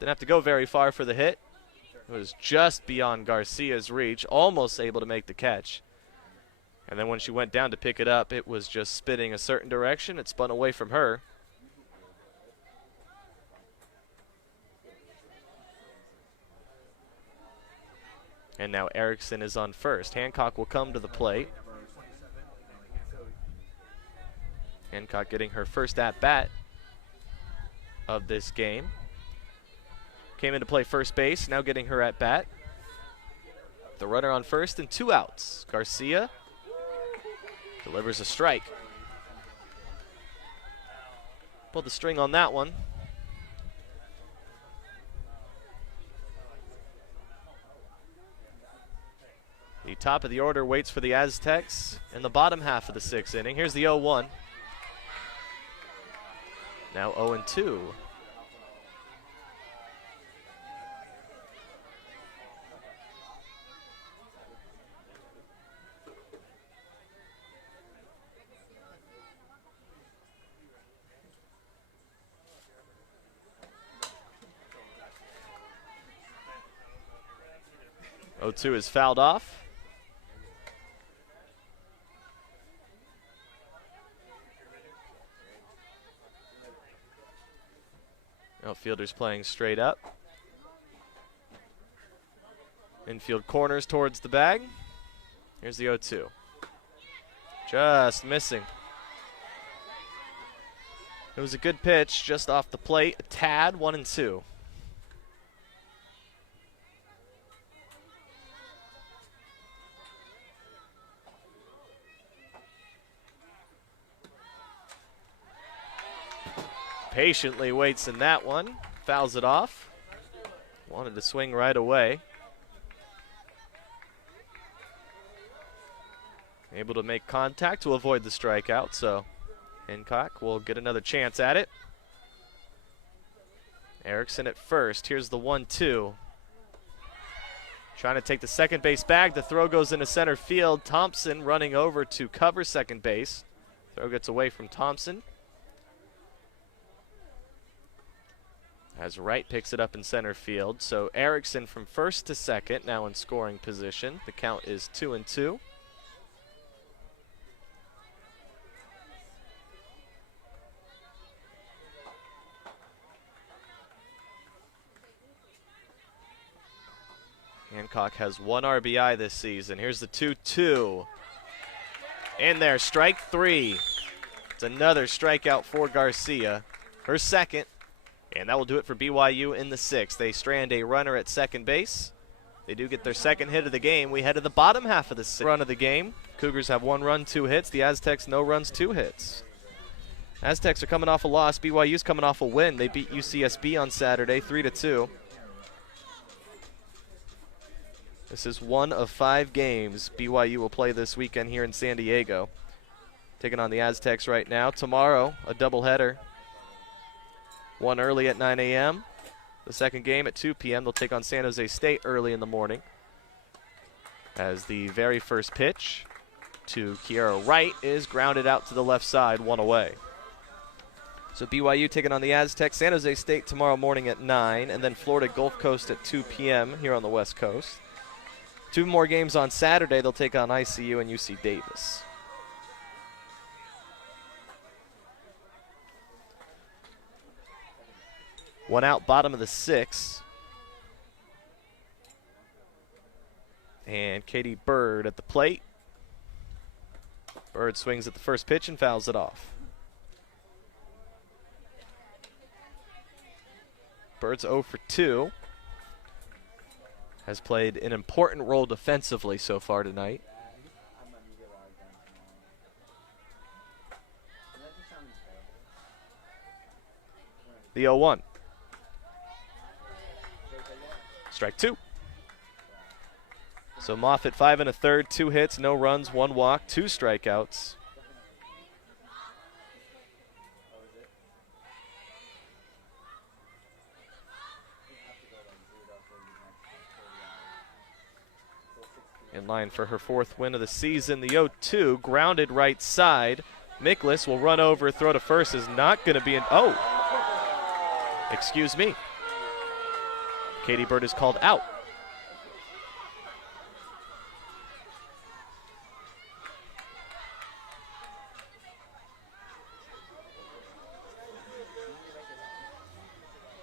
Didn't have to go very far for the hit. It was just beyond Garcia's reach, almost able to make the catch. And then when she went down to pick it up, it was just spinning a certain direction. It spun away from her. And now Erickson is on first. Hancock will come to the plate. Hancock getting her first at-bat of this game. Came in to play first base, now getting her at-bat. The runner on first and 2 outs. Garcia delivers a strike. Pulled the string on that one. The top of the order waits for the Aztecs in the bottom half of the 6th inning. Here's the 0-1. Now 0-2. 0-2 is fouled off. Outfielders playing straight up. Infield corners towards the bag. Here's the 0-2. Just missing. It was a good pitch just off the plate. A tad, 1-2. Patiently waits in that one. Fouls it off. Wanted to swing right away. Able to make contact to avoid the strikeout, so Hancock will get another chance at it. Erickson at first. Here's the 1-2. Trying to take the second base bag. The throw goes into center field. Thompson running over to cover second base. Throw gets away from Thompson. As Wright picks it up in center field. So Erickson from first to second, now in scoring position. The count is 2-2. Hancock has 1 RBI this season. Here's the 2-2. In there, strike 3. It's another strikeout for Garcia. Her second. And that will do it for BYU in the 6th. They strand a runner at second base. They do get their second hit of the game. We head to the bottom half of the run of the game. Cougars have 1 run, 2 hits. The Aztecs, no runs, 2 hits. Aztecs are coming off a loss. BYU's coming off a win. They beat UCSB on Saturday, 3-2. This is 1 of 5 games BYU will play this weekend here in San Diego. Taking on the Aztecs right now. Tomorrow, a doubleheader. One early at 9 a.m. The second game at 2 p.m. They'll take on San Jose State early in the morning. As the very first pitch to Kiera Wright is grounded out to the left side, 1 away. So BYU taking on the Aztecs. San Jose State tomorrow morning at 9, and then Florida Gulf Coast at 2 p.m. here on the West Coast. 2 more games on Saturday. They'll take on ICU and UC Davis. One out, bottom of the 6th. And Katie Bird at the plate. Bird swings at the first pitch and fouls it off. Bird's 0 for 2. Has played an important role defensively so far tonight. The 0-1. Strike 2. So Moffitt 5 1/3, 2 hits, no runs, 1 walk, 2 strikeouts. In line for her 4th win of the season. The 0-2, grounded right side. Miklas will run over, throw to first, is not going to be oh, excuse me. Katie Bird is called out.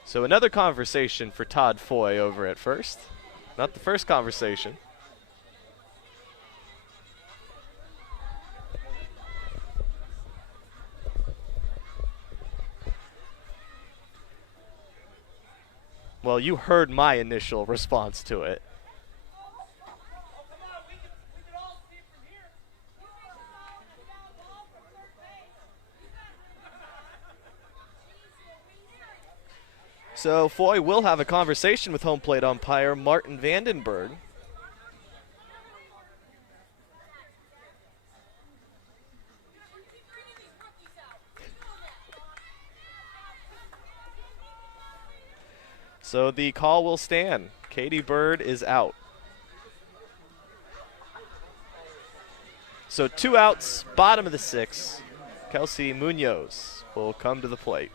So another conversation for Todd Foy over at first. Not the first conversation. Well, you heard my initial response to it. So Foy will have a conversation with home plate umpire Martin Vandenberg. So the call will stand. Katie Bird is out. So 2 outs, bottom of the 6th. Kelsey Munoz will come to the plate.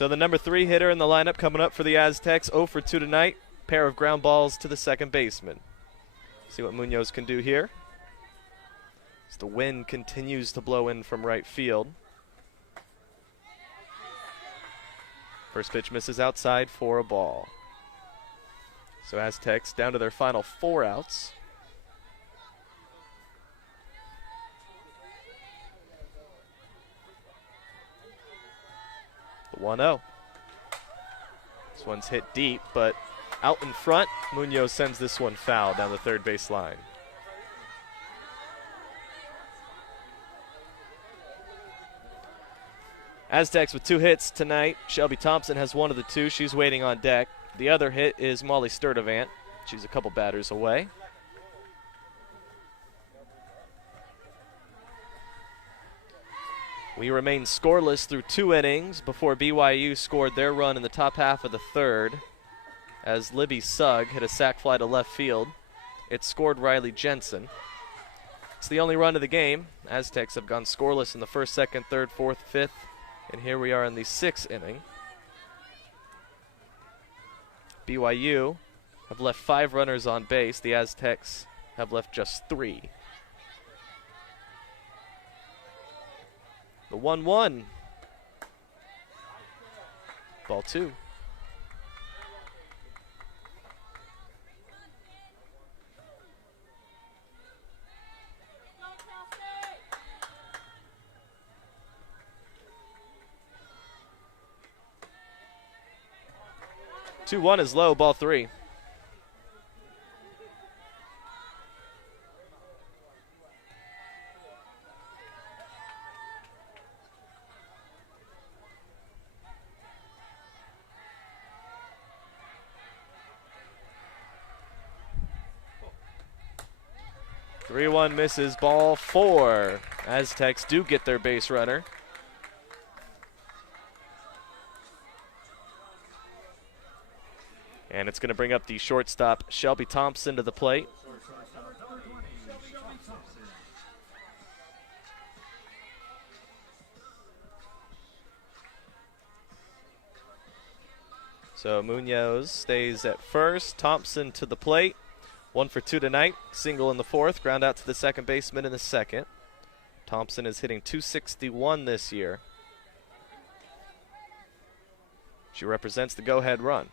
So the number 3 hitter in the lineup coming up for the Aztecs, 0 for 2 tonight. Pair of ground balls to the second baseman. See what Munoz can do here. As the wind continues to blow in from right field. First pitch misses outside for a ball. So Aztecs down to their final 4 outs. The 1-0. This one's hit deep, but out in front. Munoz sends this one foul down the third base line. Aztecs with 2 hits tonight. Shelby Thompson has one of the 2. She's waiting on deck. The other hit is Molly Sturdivant. She's a couple batters away. We remain scoreless through 2 innings before BYU scored their run in the top half of the 3rd as Libby Sugg hit a sac fly to left field. It scored Riley Jensen. It's the only run of the game. Aztecs have gone scoreless in the 1st, 2nd, 3rd, 4th, 5th, and here we are in the 6th inning. BYU have left 5 runners on base. The Aztecs have left just 3. The 1-1. Ball 2. Two 1 is low, ball 3. Three 1 misses, ball 4. Aztecs do get their base runner. And it's going to bring up the shortstop, Shelby Thompson, to the plate. So Munoz stays at first. Thompson to the plate. 1 for 2 tonight. Single in the 4th. Ground out to the second baseman in the 2nd. Thompson is hitting .261 this year. She represents the go-ahead run.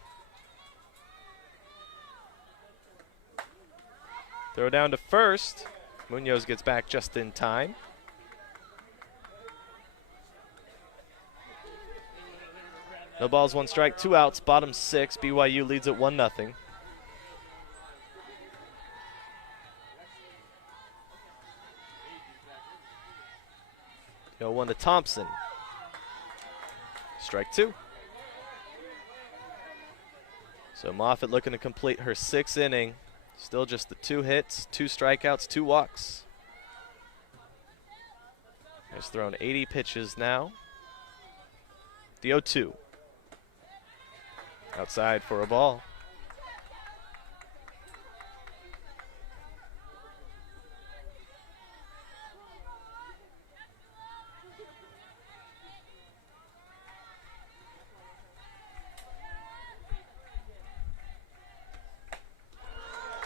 Throw down to first. Munoz gets back just in time. No balls, 1 strike, 2 outs, bottom 6. BYU leads at 1-0. Go 1 to Thompson. Strike 2. So Moffitt looking to complete her 6th inning. Still just the 2 hits, 2 strikeouts, 2 walks. Has thrown 80 pitches now. The 0-2. Outside for a ball.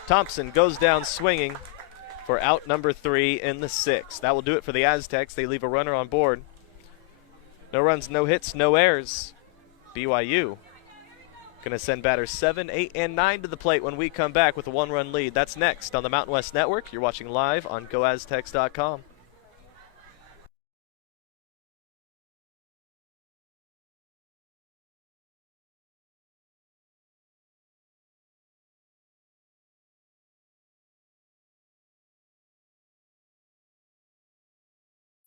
Thompson goes down swinging for out number 3 in the 6th. That will do it for the Aztecs. They leave a runner on board. No runs, no hits, no errors. BYU going to send batters 7, 8, and 9 to the plate when we come back with a 1-run lead. That's next on the Mountain West Network. You're watching live on GoAztecs.com.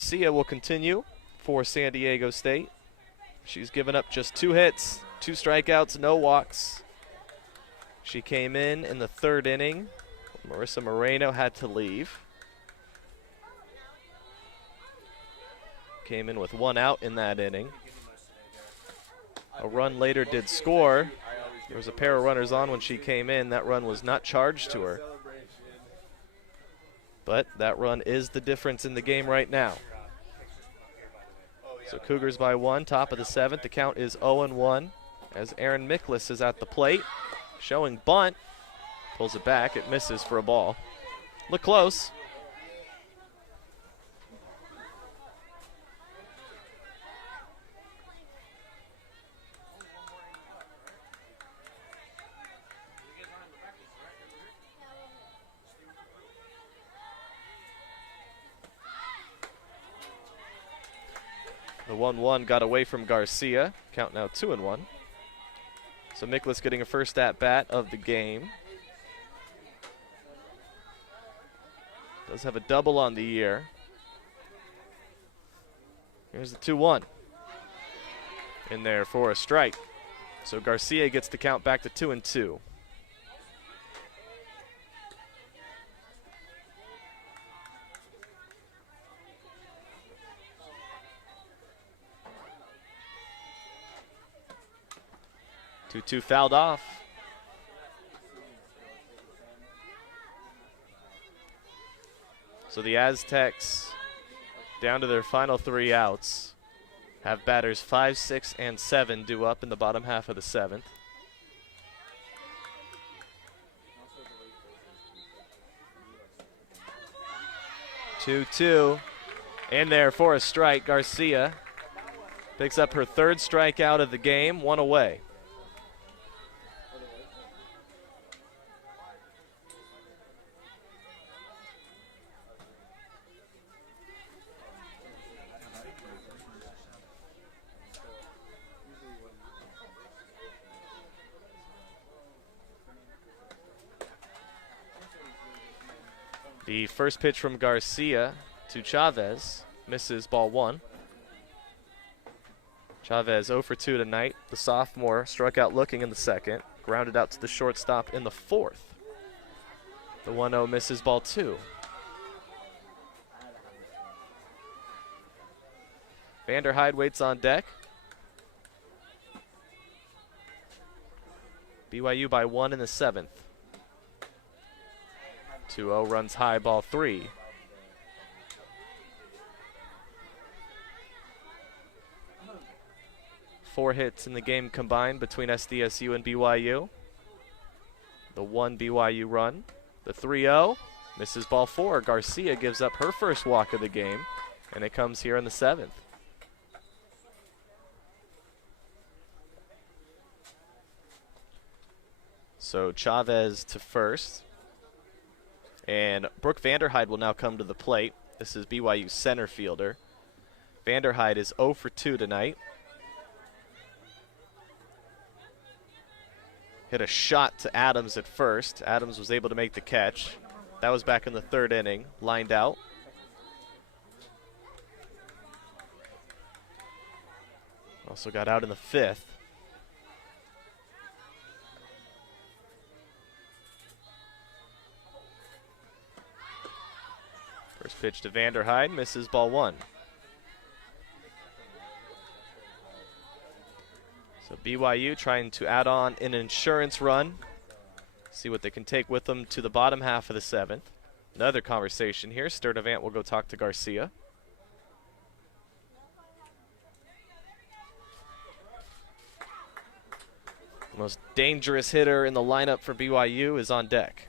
Sia will continue for San Diego State. She's given up just 2 hits, 2 strikeouts, no walks. She came in the 3rd inning. Marissa Moreno had to leave. Came in with 1 out in that inning. A run later did score. There was a pair of runners on when she came in. That run was not charged to her. But that run is the difference in the game right now. So Cougars by 1, top of the 7th. The count is 0-1 as Aaron Miklas is at the plate, showing bunt. Pulls it back. It misses for a ball. Look close. The 1-1 got away from Garcia. Count now 2-1. So Miklas getting a first at-bat of the game. Does have a double on the year. Here's the 2-1. In there for a strike. So Garcia gets the count back to 2-2. Two fouled off. So the Aztecs, down to their final 3 outs, have batters 5, 6, and 7 due up in the bottom half of the 7th. Two in there for a strike. Garcia picks up her 3rd strikeout of the game, 1 away. The first pitch from Garcia to Chavez misses, ball 1. Chavez 0 for 2 tonight. The sophomore struck out looking in the 2nd, grounded out to the shortstop in the 4th. The 1-0 misses, ball 2. Vanderhyde waits on deck. BYU by 1 in the 7th. 2-0 runs high, ball 3. Four hits in the game combined between SDSU and BYU. The 1 BYU run. The 3-0 misses, ball 4. Garcia gives up her first walk of the game, and it comes here in the 7th. So Chavez to first. And Brooke Vanderhyde will now come to the plate. This is BYU's center fielder. Vanderhyde is 0 for 2 tonight. Hit a shot to Adams at first. Adams was able to make the catch. That was back in the 3rd inning. Lined out. Also got out in the 5th. First pitch to Vanderhyde, misses, ball 1. So BYU trying to add on an insurance run. See what they can take with them to the bottom half of the 7th. Another conversation here. Sturdivant will go talk to Garcia. The most dangerous hitter in the lineup for BYU is on deck.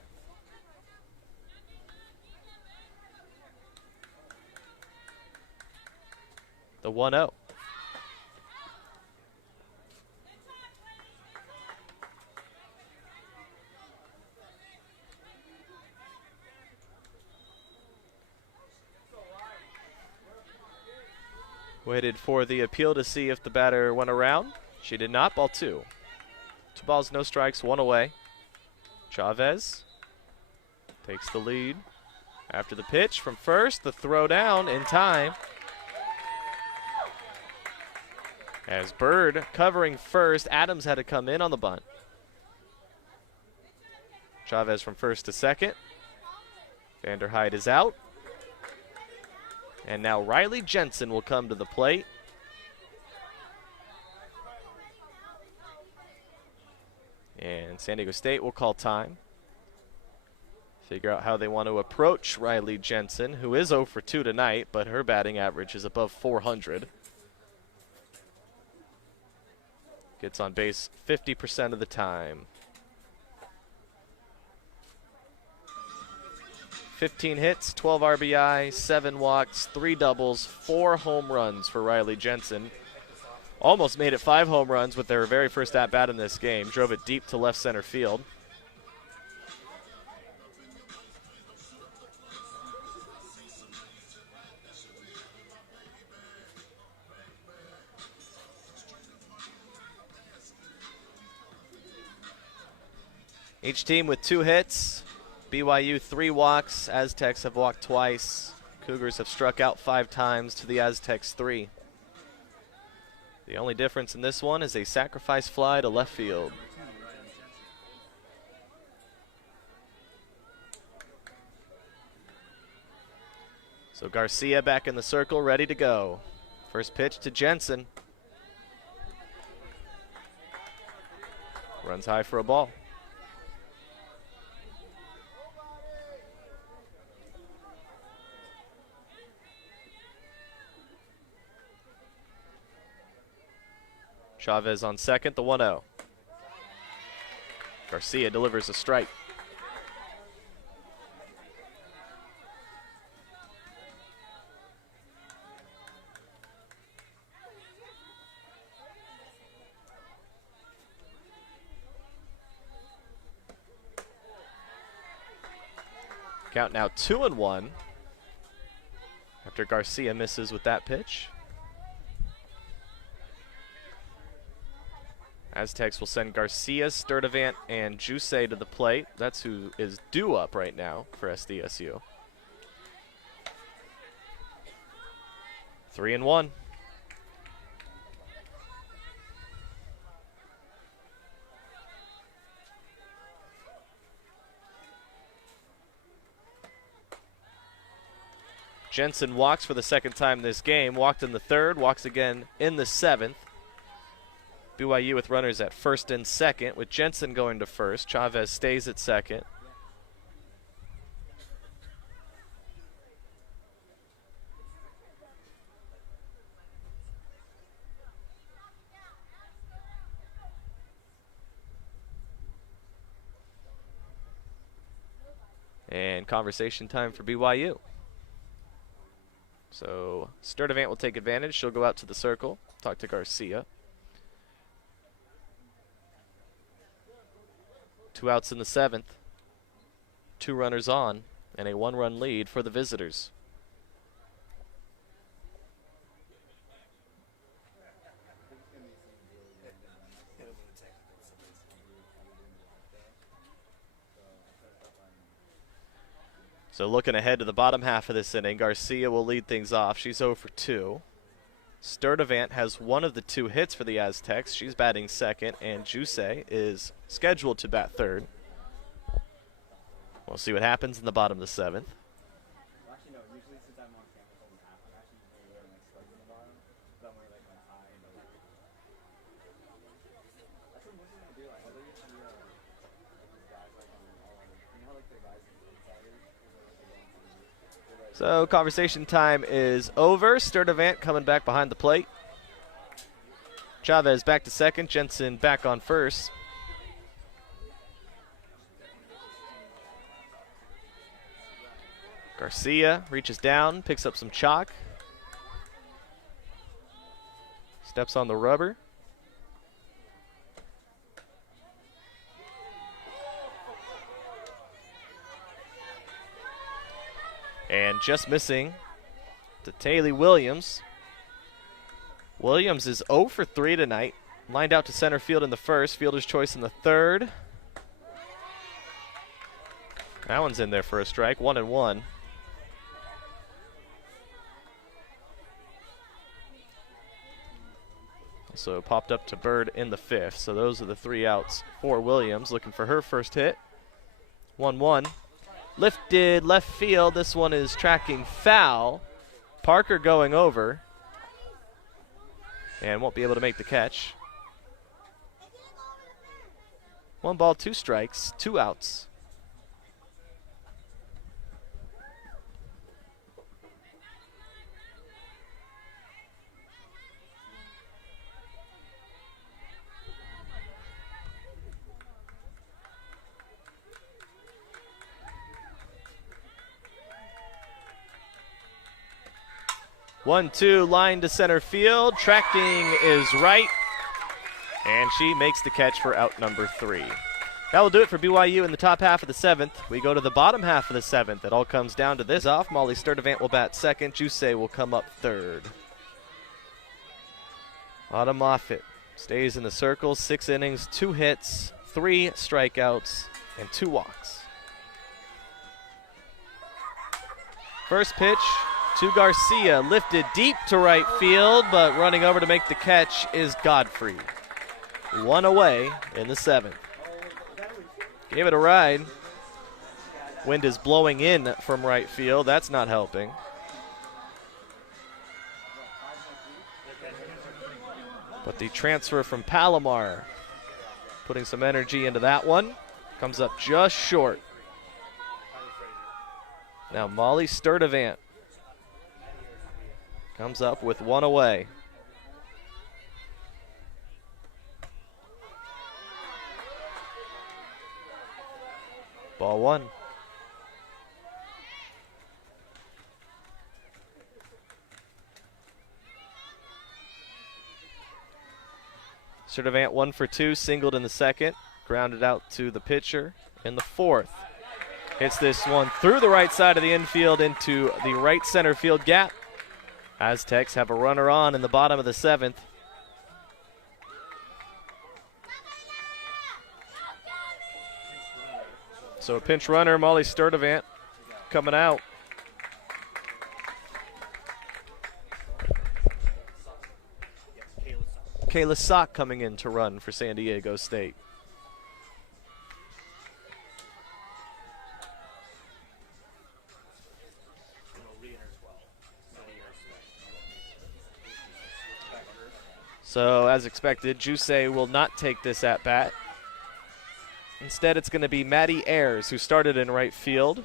The 1-0. Waited for the appeal to see if the batter went around. She did not. Ball 2. 2 balls, no strikes, 1 away. Chavez takes the lead. After the pitch from first, the throw down in time. As Bird covering first, Adams had to come in on the bunt. Chavez from first to second. Vanderhyde is out. And now Riley Jensen will come to the plate. And San Diego State will call time. Figure out how they want to approach Riley Jensen, who is 0 for 2 tonight, but her batting average is above 400. Gets on base 50% of the time. 15 hits, 12 RBI, 7 walks, 3 doubles, 4 home runs for Riley Jensen. Almost made it 5 home runs with their very first at-bat in this game. Drove it deep to left center field. Each team with 2 hits. BYU 3 walks. Aztecs have walked twice. Cougars have struck out 5 times to the Aztecs 3. The only difference in this one is a sacrifice fly to left field. So Garcia back in the circle, ready to go. First pitch to Jensen. Runs high for a ball. Chavez on second, the 1-0. Garcia delivers a strike. Count now 2-1 after Garcia misses with that pitch. Aztecs will send Garcia, Sturdivant, and Jusei to the plate. That's who is due up right now for SDSU. 3-1. Jensen walks for the second time this game. Walked in the third, walks again in the 7th. BYU with runners at first and second, with Jensen going to first. Chavez stays at second. And conversation time for BYU. So Sturdivant will take advantage. She'll go out to the circle, talk to Garcia. 2 outs in the 7th. 2 runners on, and a 1-run lead for the visitors. So looking ahead to the bottom half of this inning, Garcia will lead things off. She's 0 for 2. Sturdivant has 1 of the 2 hits for the Aztecs. She's batting second, and Jusei is scheduled to bat third. We'll see what happens in the bottom of the 7th. So conversation time is over. Sturdivant coming back behind the plate. Chavez back to second. Jensen back on first. Garcia reaches down, picks up some chalk. Steps on the rubber. And just missing to Taylor Williams. Williams is 0 for 3 tonight. Lined out to center field in the first. Fielder's choice in the third. That one's in there for a strike. 1-1. So popped up to Bird in the 5th. So those are the 3 outs for Williams. Looking for her first hit. 1-1. Lifted left field. This one is tracking foul. Parker going over. And won't be able to make the catch. 1 ball, 2 strikes, 2 outs. 1-2, line to center field. Tracking is right, and she makes the catch for out number 3. That will do it for BYU in the top half of the 7th. We go to the bottom half of the 7th. It all comes down to this off. Molly Sturdivant will bat second. Jusei will come up third. Autumn Moffitt stays in the circle. 6 innings, 2 hits, 3 strikeouts, and 2 walks. First pitch to Garcia, lifted deep to right field, but running over to make the catch is Godfrey. 1 away in the 7th. Gave it a ride. Wind is blowing in from right field. That's not helping. But the transfer from Palomar, putting some energy into that one, comes up just short. Now Molly Sturdivant comes up with 1 away. Ball 1. Sturdivant 1 for 2, singled in the 2nd, grounded out to the pitcher in the 4th. Hits this one through the right side of the infield into the right center field gap. Aztecs have a runner on in the bottom of the 7th. So a pinch runner, Molly Sturdivant, coming out. Kayla Sock coming in to run for San Diego State. So as expected, Jusei will not take this at bat. Instead, it's going to be Maddie Ayers, who started in right field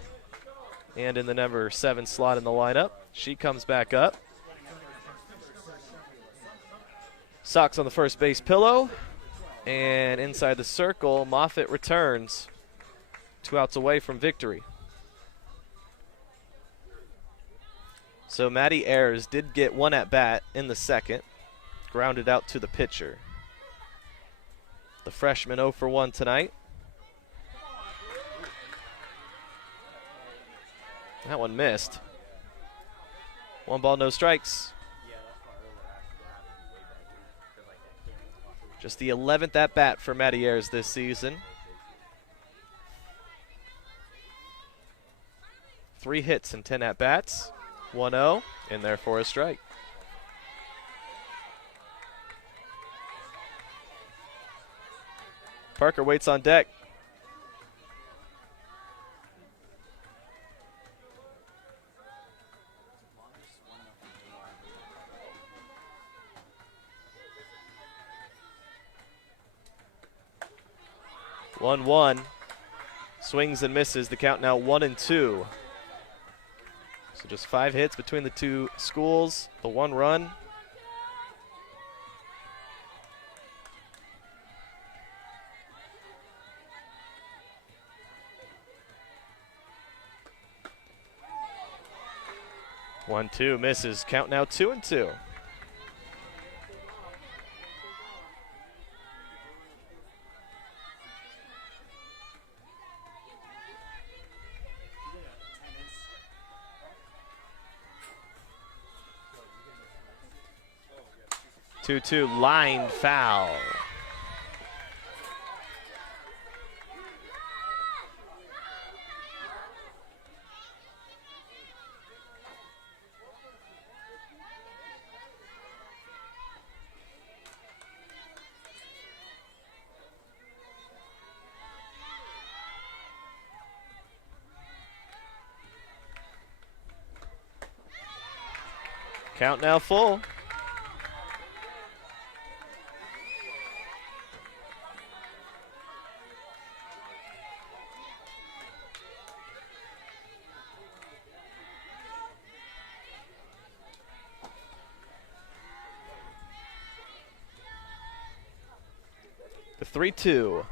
and in the number 7 slot in the lineup. She comes back up. Sox on the first base pillow. And inside the circle, Moffitt returns. 2 outs away from victory. So Maddie Ayers did get 1 at bat in the 2nd. Grounded out to the pitcher. The freshman 0 for 1 tonight. That one missed. 1 ball, no strikes. Just the 11th at bat for Maddie Ayers this season. 3 hits and 10 at bats. 1-0 in there for a strike. Parker waits on deck. One. Swings and misses. The count now 1-2. So just 5 hits between the 2 schools. The 1 run. One, 2 misses. Count now 2-2. Two lined foul. Count now full. The 3-2.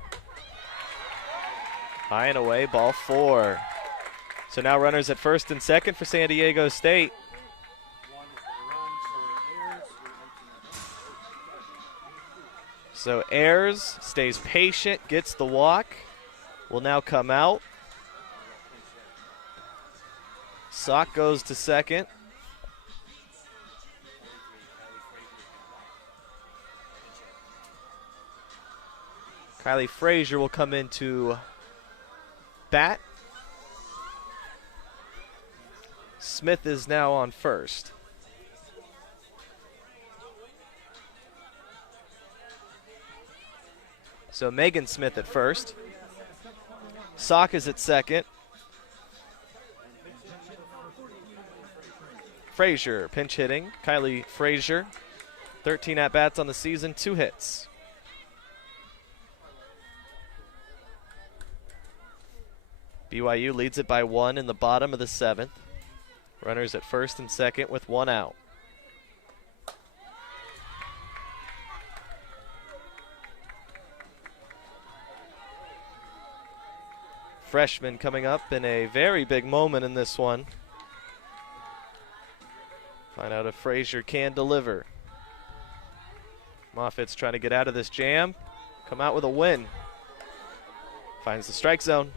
High and away, ball 4. So now runners at first and second for San Diego State. So Ayers stays patient, gets the walk, will now come out. Sock goes to second. Kylie Frazier will come into bat. Smith is now on first. So Megan Smith at first. Sock is at second. Frazier pinch hitting. Kylie Frazier, 13 at-bats on the season, 2 hits. BYU leads it by 1 in the bottom of the 7th. Runners at first and second with 1 out. Freshman coming up in a very big moment in this one. Find out if Frazier can deliver. Moffitt's trying to get out of this jam, come out with a win. Finds the strike zone.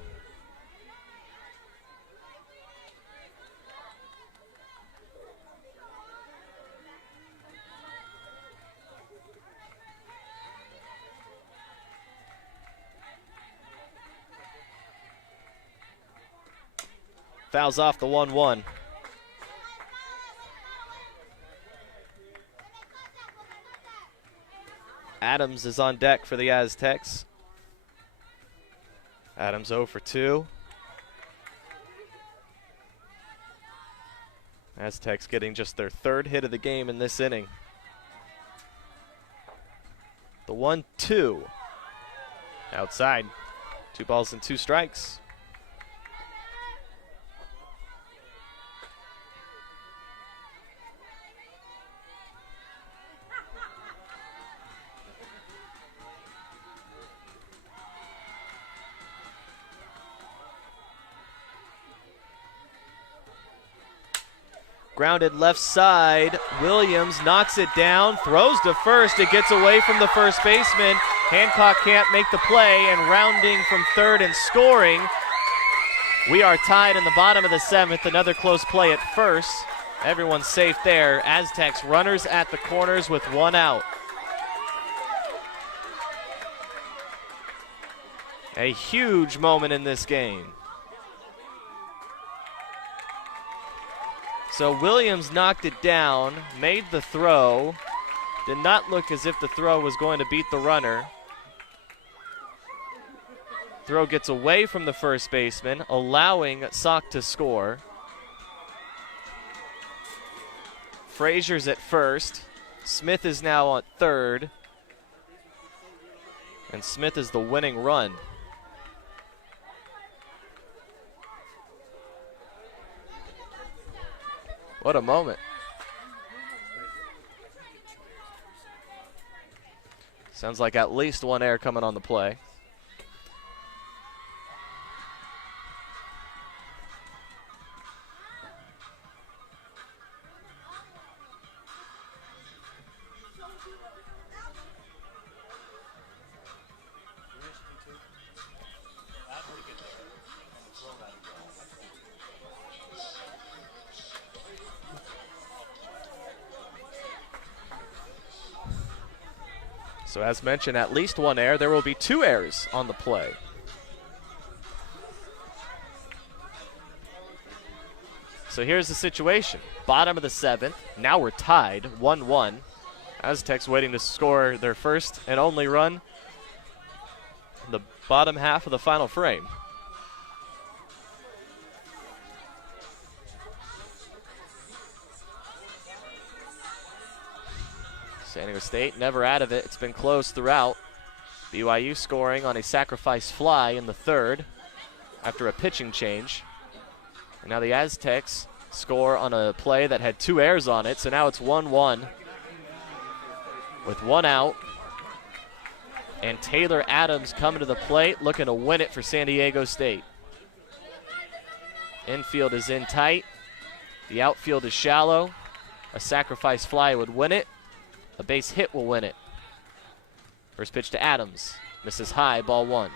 Fouls off the 1-1. Adams is on deck for the Aztecs. Adams 0 for 2. Aztecs getting just their 3rd hit of the game in this inning. The 1-2. Outside. 2 balls and 2 strikes. Grounded left side. Williams knocks it down, throws to first. It gets away from the first baseman. Hancock can't make the play, and rounding from third and scoring. We are tied in the bottom of the 7th. Another close play at first. Everyone's safe there. Aztecs runners at the corners with 1 out. A huge moment in this game. So Williams knocked it down, made the throw. Did not look as if the throw was going to beat the runner. Throw gets away from the first baseman, allowing Sock to score. Frazier's at first. Smith is now on third. And Smith is the winning run. What a moment. Sounds like at least 1 error coming on the play. So as mentioned, at least 1 error. There will be 2 errors on the play. So here's the situation. Bottom of the 7th. Now we're tied, 1-1. Aztecs waiting to score their first and only run in the bottom half of the final frame. San Diego State never out of it. It's been close throughout. BYU scoring on a sacrifice fly in the 3rd after a pitching change. And now the Aztecs score on a play that had 2 errors on it, so now it's 1-1 with 1 out. And Taylor Adams coming to the plate, looking to win it for San Diego State. Infield is in tight. The outfield is shallow. A sacrifice fly would win it. A base hit will win it. First pitch to Adams. Misses high, ball one.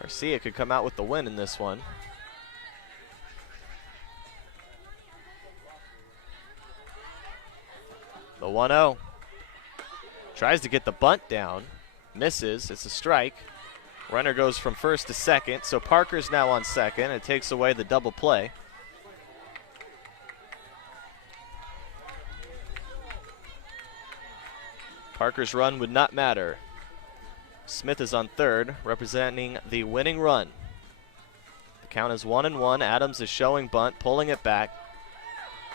Garcia could come out with the win in this one. The 1-0. Tries to get the bunt down. Misses. It's a strike. Runner goes from first to second, so Parker's now on second. It takes away the double play. Parker's run would not matter. Smith is on third, representing the winning run. The count is 1-1. Adams is showing bunt, pulling it back,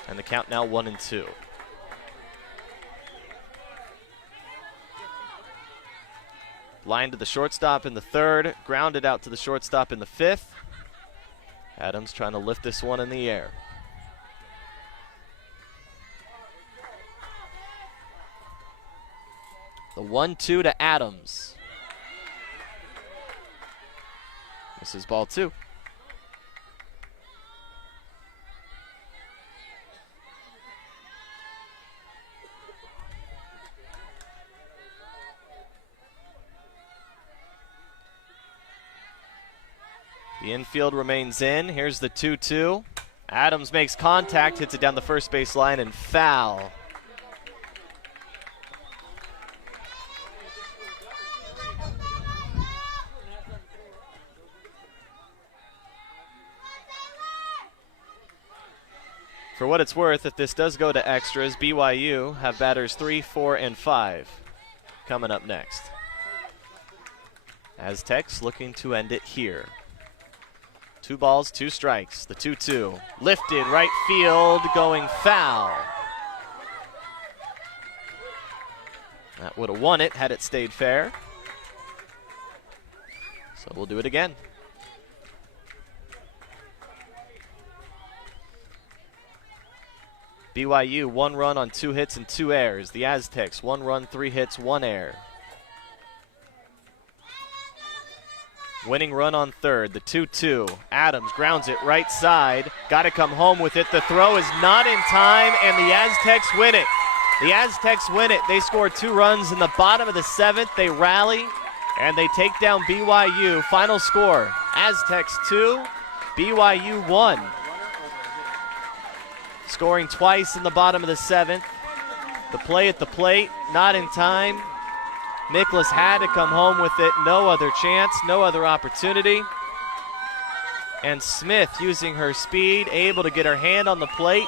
and the count now 1-2. Line to the shortstop in the third, grounded out to the shortstop in the fifth. Adams trying to lift this one in the air. The 1-2 to Adams. This is ball two. The infield remains in. Here's the 2-2. Adams makes contact, hits it down the first base line, and foul. For what it's worth, if this does go to extras, BYU have batters 3, 4, and 5 coming up next. Aztecs looking to end it here. 2 balls, 2 strikes. The 2-2. Lifted, right field, going foul. That would have won it had it stayed fair. So we'll do it again. BYU 1 run on 2 hits and 2 errors. The Aztecs 1 run, 3 hits, 1 error. Winning run on third, the 2-2. Adams grounds it right side. Got to come home with it. The throw is not in time, and the Aztecs win it. The Aztecs win it. They score 2 runs in the bottom of the 7th. They rally, and they take down BYU. Final score, Aztecs 2, BYU 1. Scoring twice in the bottom of the 7th. The play at the plate, not in time. Nicholas had to come home with it. No other chance, no other opportunity. And Smith, using her speed, able to get her hand on the plate,